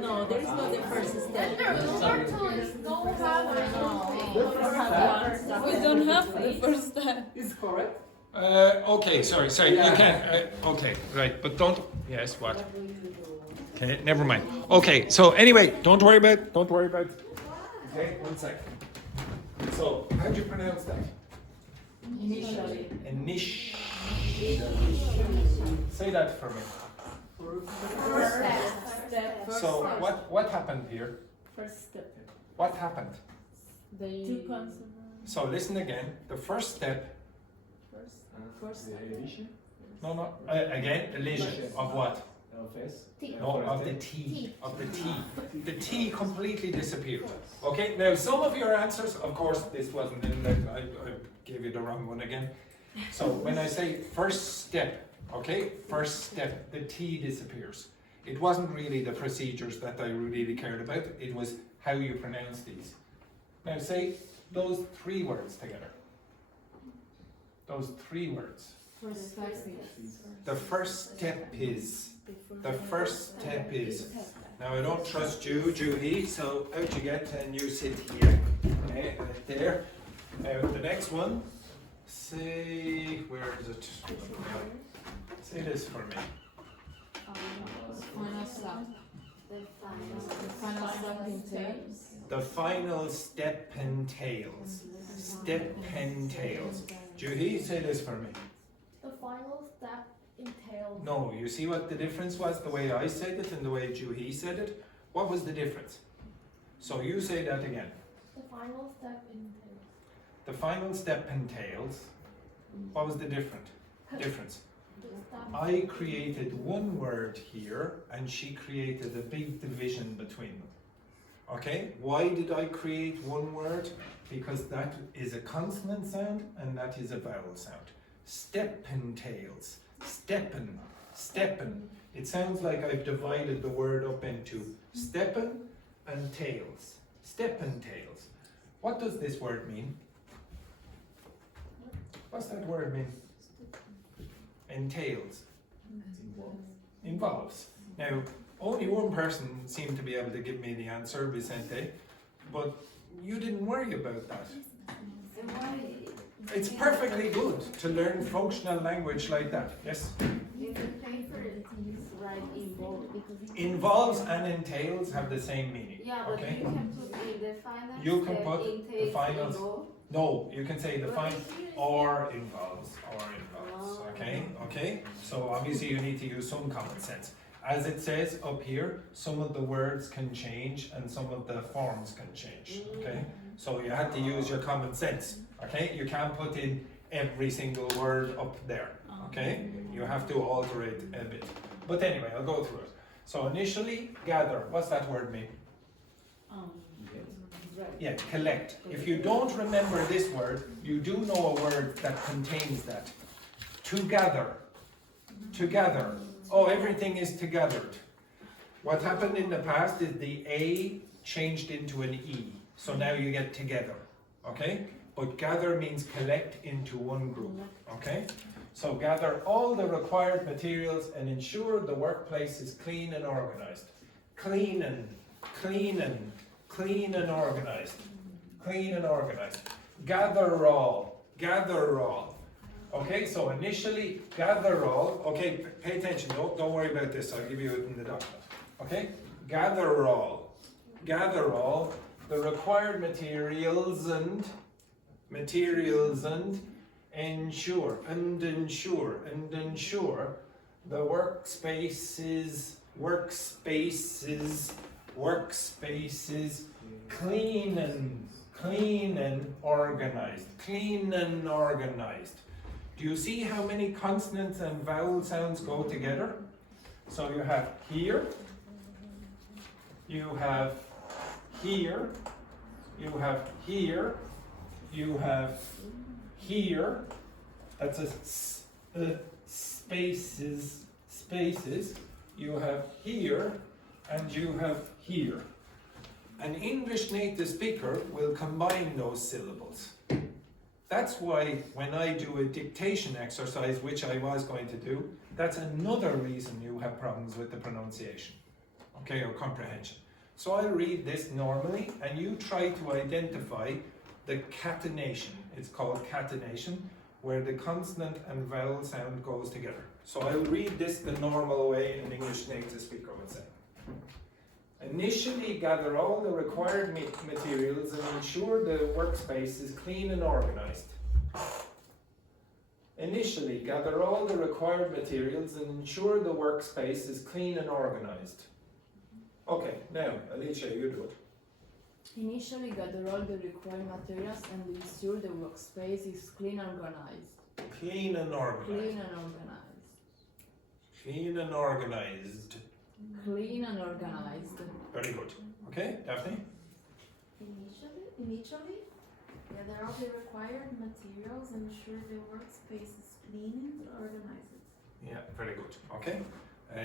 No, there is no the first step. We don't have the first step. Is correct? Okay, sorry, you can. Okay, right, but don't. Yes, what? Okay, never mind. Okay, so anyway, don't worry about. Okay, 1 second. So, how do you pronounce that? Initially. Initial. Say that for me. First step. So, what happened here? First step. What happened? Two consonants. So, listen again. The first step. First step. No. Again, elision of what? No, of the T. Of the T. The T completely disappeared. Okay, now some of your answers, of course, this wasn't in there. I gave you the wrong one again. So when I say first step, okay, first step, the T disappears. It wasn't really the procedures that I really cared about, it was how you pronounce these. Now say those 3 words together. Those 3 words. The first step is. The first step is. Now I don't trust you, Julie, so out you get and you sit here. Okay, right there. Now the next one, say, where is it? Say this for me. Final stop. The final stop entails. The final step entails. Step entails. Juhi, say this for me. The final step entails. No, you see what the difference was? The way I said it and the way Juhi said it? What was the difference? So you say that again. The final step entails. The final step entails. What was the difference? The step. I created one word here and she created a big division between them. Okay, why did I create one word? Because that is a consonant sound and that is a vowel sound. Step entails, steppen, steppen. It sounds like I've divided the word up into steppen and tails. Steppen tails. What does this word mean? What's that word mean? Entails. Involves. Now, only one person seemed to be able to give me the answer, Vicente, but you didn't worry about that. It's perfectly good to learn functional language like that. Yes? Involves and entails have the same meaning. Yeah, but okay? you can put in the final. You can put the finals. No, you can say the final or involves. Okay? Okay? So obviously you need to use some common sense. As it says up here, some of the words can change and some of the forms can change. Okay? So you have to use your common sense. Okay? You can't put in every single word up there. Okay? You have to alter it a bit. But anyway, I'll go through it. So initially, gather. What's that word mean? Yeah, collect. If you don't remember this word, you do know a word that contains that. To gather. To gather. Oh, everything is togethered. What happened in the past is the A changed into an E. So now you get together. Okay? But gather means collect into one group. Okay? So gather all the required materials and ensure the workplace is clean and organized. Clean and organized. Clean and organized. Gather all. Gather all. Okay, so initially, gather all. Okay, pay attention. Don't worry about this. I'll give you it in the document. Okay? Gather all. Gather all the required materials and ensure the workspaces clean and organized. Clean and organized. Do you see how many consonants and vowel sounds go together? So you have here, you have here, you have here, you have here. That's spaces. You have here and you have here. An English native speaker will combine those syllables. That's why when I do a dictation exercise, which I was going to do, that's another reason you have problems with the pronunciation, okay, or comprehension. So I'll read this normally and you try to identify the catenation. It's called catenation, where the consonant and vowel sound goes together. So I'll read this the normal way an English native speaker would say. Initially, gather all the required materials and ensure the workspace is clean and organized. Initially, gather all the required materials and ensure the workspace is clean and organized. Okay, now, Alicia, you do it. Initially, gather all the required materials and ensure the workspace is clean and organized. Clean and organized. Clean and organized. Clean and organized. Clean and organized. Very good. Okay, Daphne? Initially, gather all the required materials and ensure the workspace is clean and organized. Yeah, very good. Okay.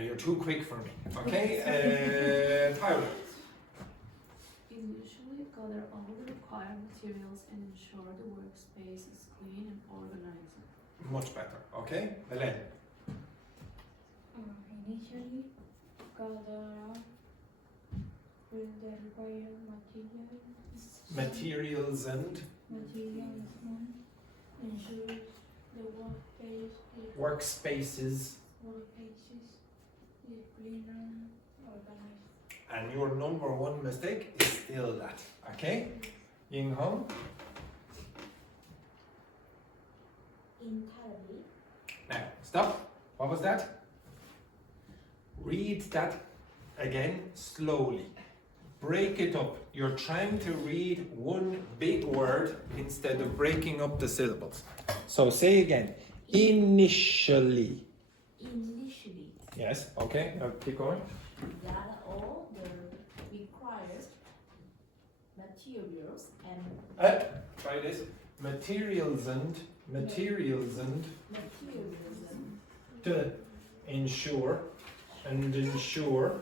You're too quick for me. Okay, Paula. Initially, gather all the required materials and ensure the workspace is clean and organized. Much better. Okay, Belen. Initially, gather with the required Materials and ensure the workspace workspaces is clean and organized. And your number one mistake is still that. Okay? Ying Hong? Entirely. Now, stop. What was that? Read that again slowly. Break it up. You're trying to read one big word instead of breaking up the syllables. So say again. Initially. Initially. Yes, okay. Now keep going. Gather all the required materials and Try this. Materials and to ensure and ensure.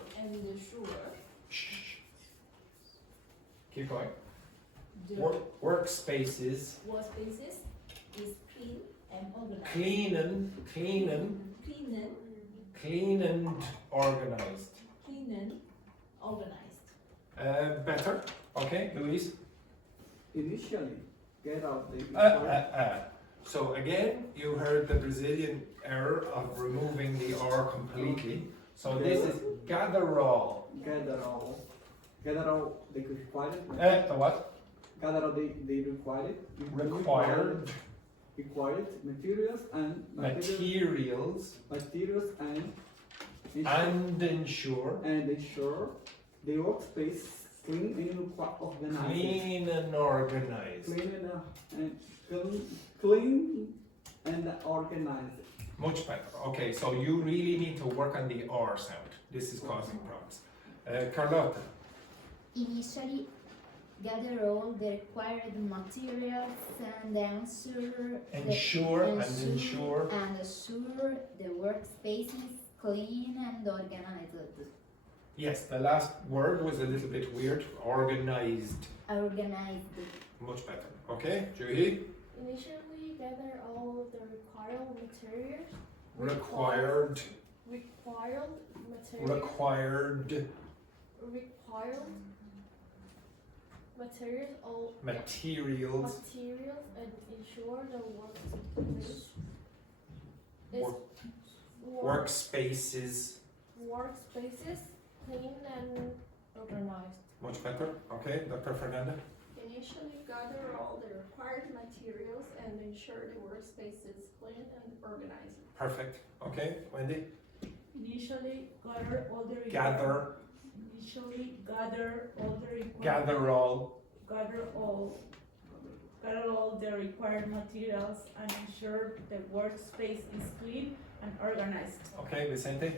Shh. Keep going. The Workspaces. workspaces is clean and organized. Clean and organized. Clean and organized. Better. Okay, Louise. Initially, get out the So again, you heard the Brazilian error of removing the R completely. So this is gather all. gather all the required. The what? Gather all the required materials and ensure the workspace clean and organized. Clean and organized. Clean and organized. Much better. Okay, so you really need to work on the R sound. This is causing problems. Carlotta. Initially, gather all the required materials and ensure the workspace is clean and organized. Yes, the last word was a little bit weird. Organized. Organized. Much better. Okay, Julie? Initially, gather all the required materials. Required materials and ensure the workspaces clean and organized. much better. Okay, Dr. Fernanda. Initially, gather all the required materials and ensure the workspace is clean and organized. Perfect. Okay, Wendy. Initially, gather all the Gather all the required materials and ensure the workspace is clean and organized. Okay, Vicente.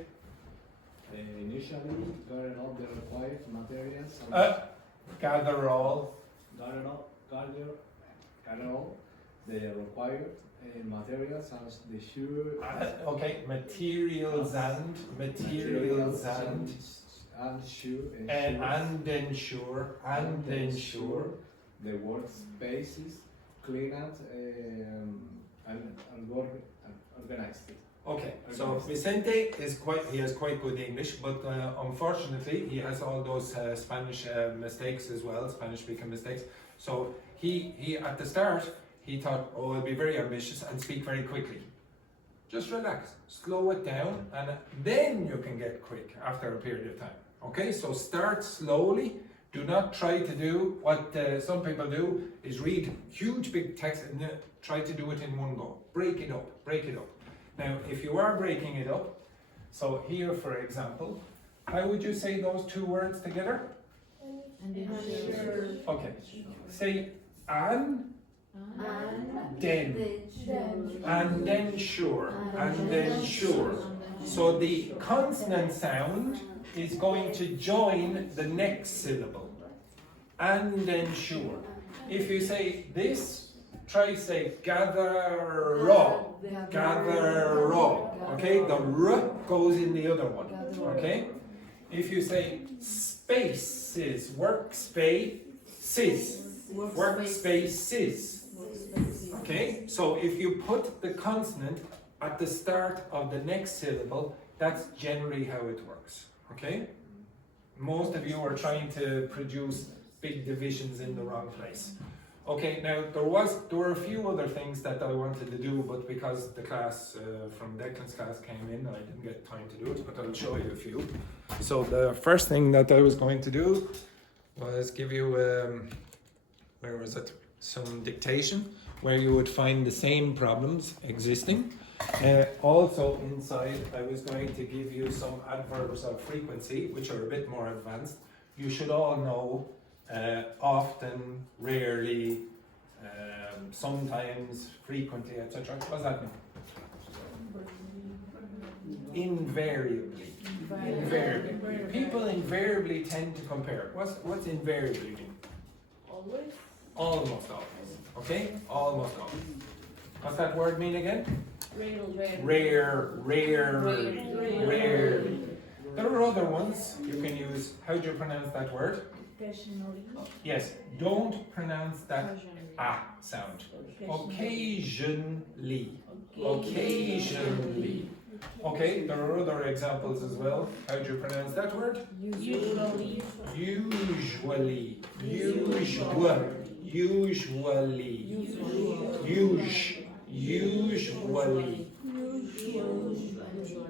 Initially, gather all the required materials and Gather all gather all the required materials and the okay, materials and ensure the workspace is clean and organized. Okay, so Vicente has quite good English, but unfortunately he has all those Spanish mistakes as well, Spanish speaking mistakes. So he at the start he thought, oh, I'll be very ambitious and speak very quickly. Just relax, slow it down, and then you can get quick after a period of time. Okay, so start slowly. Do not try to do what some people do, is read huge big text and try to do it in one go. Break it up, break it up. Now, if you are breaking it up, so here for example, how would you say those two words together? Okay, say an, then sure. So the consonant sound is going to join the next syllable. And ensure. If you say this, try say gather all. Okay, the r goes in the other one. Okay? If you say spaces, workspaces. Okay? So if you put the consonant at the start of the next syllable, that's generally how it works. Okay? Most of you are trying to produce big divisions in the wrong place. Okay, now there were a few other things that I wanted to do, but because the class from Declan's class came in, I didn't get time to do it, but I'll show you a few. So the first thing that I was going to do was give you, where was it? Some dictation, where you would find the same problems existing. Also inside, I was going to give you some adverbs of frequency, which are a bit more advanced. You should all know often, rarely, sometimes, frequently, etc. What does that mean? Invariably. Invariably. People invariably tend to compare. What's invariably mean? Always. Almost always. Okay? Almost always. What's that word mean again? Rare, rarely. There are other ones you can use. How do you pronounce that word? Yes, don't pronounce that ah sound. Occasionally. Occasionally. Okay, there are other examples as well. How do you pronounce that word? Usually. Usually. Usually.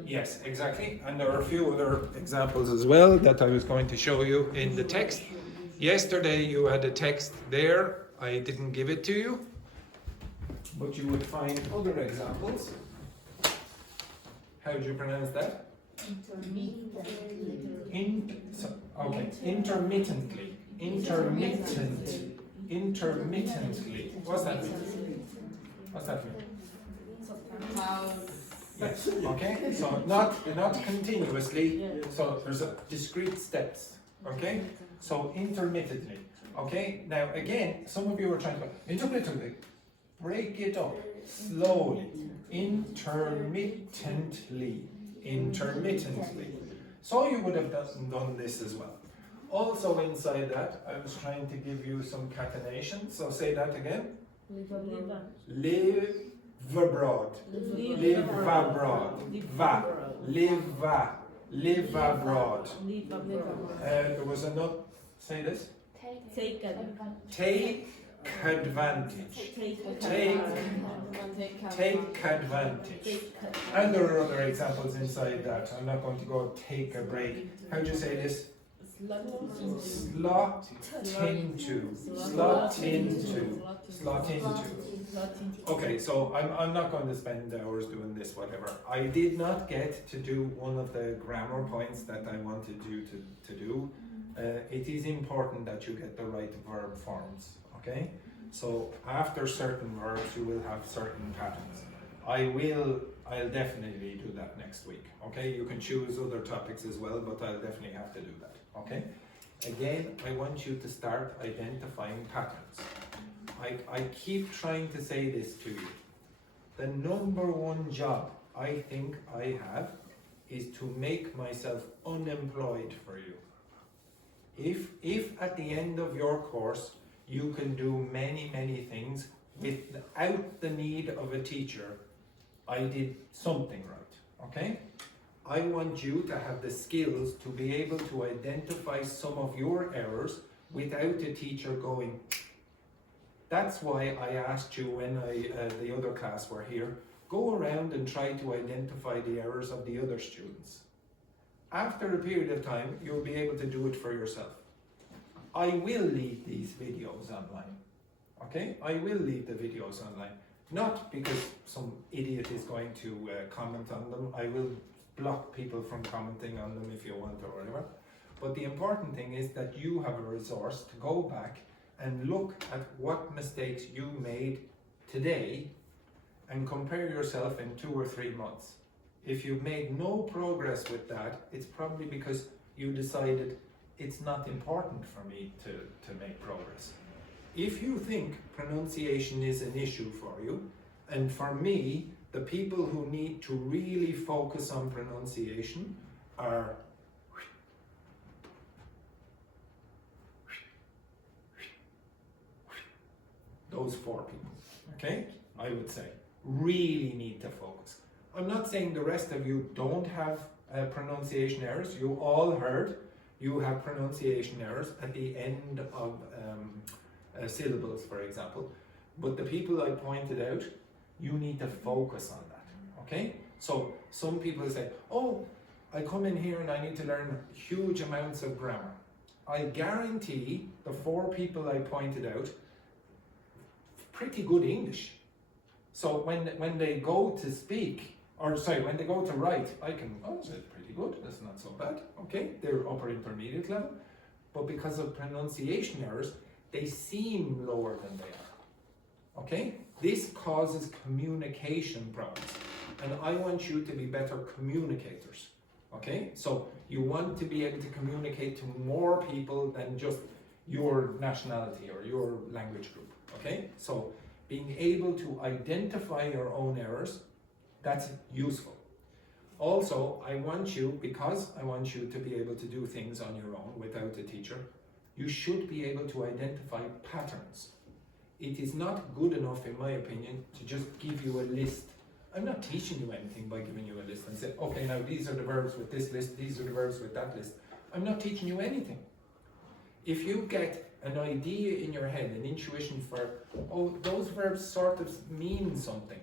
Yes, exactly. And there are a few other examples as well that I was going to show you in the text. Yesterday you had a text there. I didn't give it to you, but you would find other examples. How do you pronounce that? Intermittently. Intermittently. What's that mean? What's that mean? Yes. Okay. So not continuously. So there's discrete steps. Okay. So intermittently. Okay. Now again, some of you are trying to intermittently. Break it up slowly. Intermittently. Intermittently. So you would have done this as well. Also inside that, I was trying to give you some catenation. So say that again. Live abroad. Live abroad. Va. Live abroad. There was another. Say this. Take advantage. Take advantage. Take advantage. And there are other examples inside that. I'm not going to go take a break. How do you say this? Slot into. Slot into. Slot into. Okay, so I'm not going to spend hours doing this, whatever. I did not get to do one of the grammar points that I wanted you to do. It is important that you get the right verb forms, okay? So after certain verbs, you will have certain patterns. I'll definitely do that next week, okay? You can choose other topics as well, but I'll definitely have to do that, okay? Again, I want you to start identifying patterns. I keep trying to say this to you. The number one job I think I have is to make myself unemployed for you. If at the end of your course you can do many things without the need of a teacher, I did something right, okay? I want you to have the skills to be able to identify some of your errors without a teacher going. That's why I asked you when the other class were here, go around and try to identify the errors of the other students. After a period of time, you'll be able to do it for yourself. I will leave these videos online, okay? I will leave the videos online. Not because some idiot is going to comment on them. I will block people from commenting on them if you want or whatever. But the important thing is that you have a resource to go back and look at what mistakes you made today and compare yourself in 2 or 3 months. If you've made no progress with that, it's probably because you decided it's not important for me to make progress. If you think pronunciation is an issue for you, and for me, the people who need to really focus on pronunciation are those 4 people, okay? I would say, really need to focus. I'm not saying the rest of you don't have pronunciation errors. You all heard you have pronunciation errors at the end of syllables, for example. But the people I pointed out, you need to focus on that, okay? So some people say, oh, I come in here and I need to learn huge amounts of grammar. I guarantee the 4 people I pointed out, pretty good English. So when they go to speak, or sorry, when they go to write, I can, oh, that's pretty good, that's not so bad, okay? They're upper intermediate level. But because of pronunciation errors, they seem lower than they are, okay? This causes communication problems. And I want you to be better communicators, okay? So you want to be able to communicate to more people than just your nationality or your language group, okay? So being able to identify your own errors, that's useful. Also, because I want you to be able to do things on your own without a teacher, you should be able to identify patterns. It is not good enough, in my opinion, to just give you a list. I'm not teaching you anything by giving you a list and say, okay, now these are the verbs with this list, these are the verbs with that list. I'm not teaching you anything. If you get an idea in your head, an intuition for, oh, those verbs sort of mean something,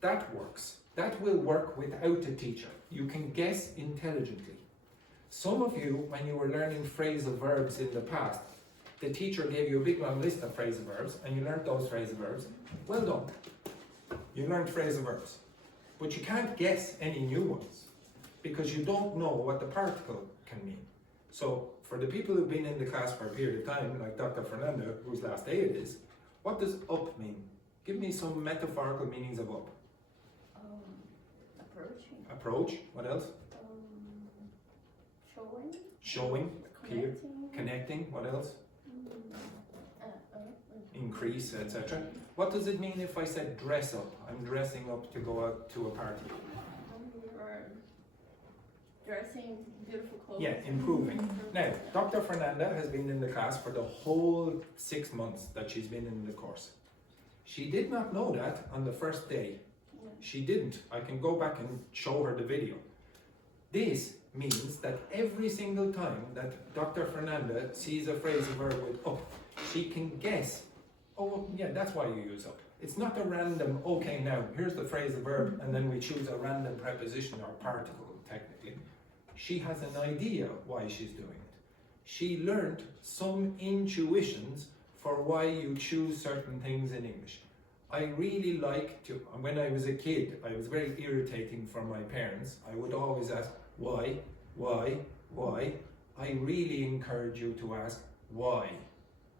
that works. That will work without a teacher. You can guess intelligently. Some of you, when you were learning phrasal verbs in the past, the teacher gave you a big long list of phrasal verbs and you learned those phrasal verbs. Well done. You learned phrasal verbs. But you can't guess any new ones because you don't know what the particle can mean. So for the people who've been in the class for a period of time, like Dr. Fernanda, whose last day it is, what does up mean? Give me some metaphorical meanings of up. Approaching. Approach, what else? Showing. Showing, peer, Connecting. connecting, what else? Increase, etc. What does it mean if I said dress up? I'm dressing up to go out to a party. Or dressing beautiful clothes. Yeah, improving. Now, Dr. Fernanda has been in the class for the whole 6 months that she's been in the course. She did not know that on the first day. She didn't. I can go back and show her the video. This means that every single time that Dr. Fernanda sees a phrasal verb with up, she can guess, oh yeah, that's why you use up. It's not a random, okay, now here's the phrasal verb and then we choose a random preposition or particle technically. She has an idea why she's doing it. She learned some intuitions for why you choose certain things in English. I really like to, when I was a kid, I was very irritating for my parents. I would always ask, why? I really encourage you to ask why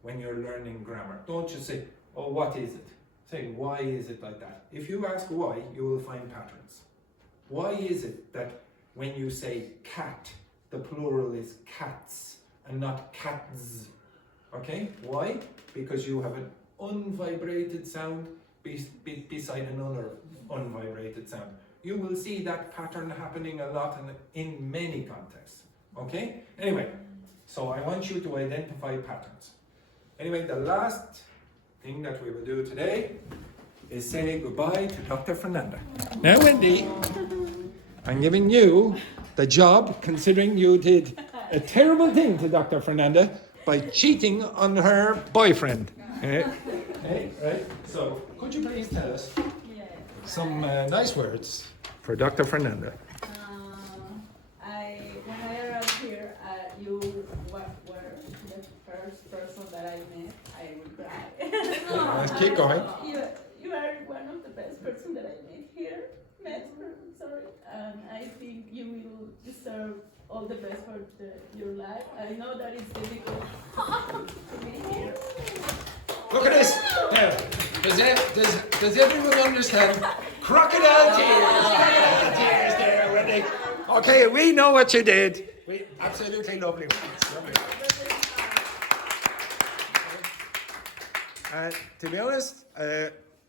when you're learning grammar. Don't just say, oh, what is it? Say, why is it like that? If you ask why, you will find patterns. Why is it that when you say cat, the plural is cats and not cats? Okay, why? Because you have an unvibrated sound beside another unvibrated sound. You will see that pattern happening a lot in many contexts. Okay? Anyway, so I want you to identify patterns. Anyway, the last thing that we will do today is say goodbye to Dr. Fernanda. Now, Wendy, I'm giving you the job, considering you did a terrible thing to Dr. Fernanda by cheating on her boyfriend. Right? So, could you please tell us some nice words for Dr. Fernanda? When I arrived here, you were the first person that I met. I will cry. Let's keep going. You are one of the best person that I met. And I think you will deserve all the best for your life. I know that it's difficult to be here. Look at this. Now, does everyone understand? Crocodile tears. Crocodile tears there, Wendy. Okay, we know what you did. Absolutely lovely. To be honest,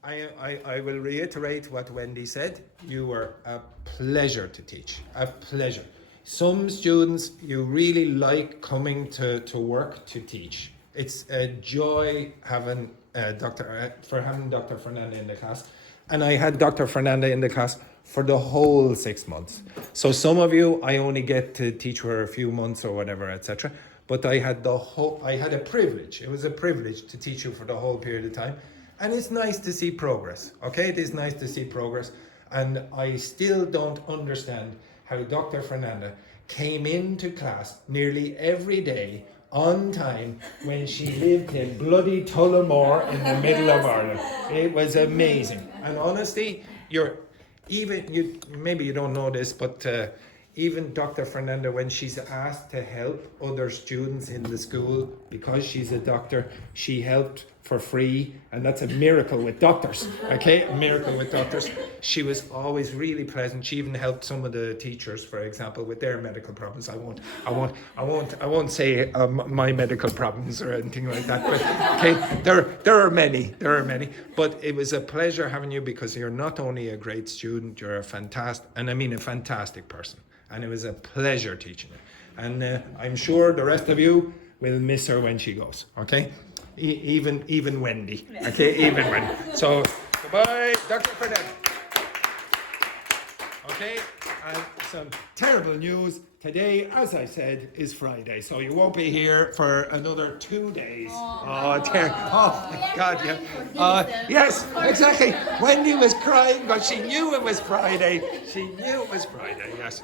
I will reiterate what Wendy said. You were a pleasure to teach. A pleasure. Some students, you really like coming to work to teach. It's a joy having Dr. Fernanda in the class. And I had Dr. Fernanda in the class for the whole 6 months. So some of you, I only get to teach for a few months or whatever, etc. but I had a privilege. It was a privilege to teach you for the whole period of time. And it's nice to see progress, okay? It is nice to see progress. And I still don't understand how Dr. Fernanda came into class nearly every day on time when she lived in bloody Tullamore in the middle of Ireland. It was amazing. And honestly, maybe you don't know this, but even Dr. Fernanda, when she's asked to help other students in the school, because she's a doctor, she helped for free, and that's a miracle with doctors, okay? A miracle with doctors. She was always really pleasant. She even helped some of the teachers, for example, with their medical problems. I won't say my medical problems or anything like that, but okay, there are many, but it was a pleasure having you, because you're not only a great student, you're a fantastic person. And it was a pleasure teaching you. And I'm sure the rest of you will miss her when she goes, okay? Even Wendy, okay? Even Wendy. So, goodbye, Dr. Fernanda. Okay, and some terrible news. Today, as I said, is Friday, so you won't be here for another 2 days. Oh my God, yeah. Yes, exactly. Wendy was crying, but she knew it was Friday. She knew it was Friday, yes.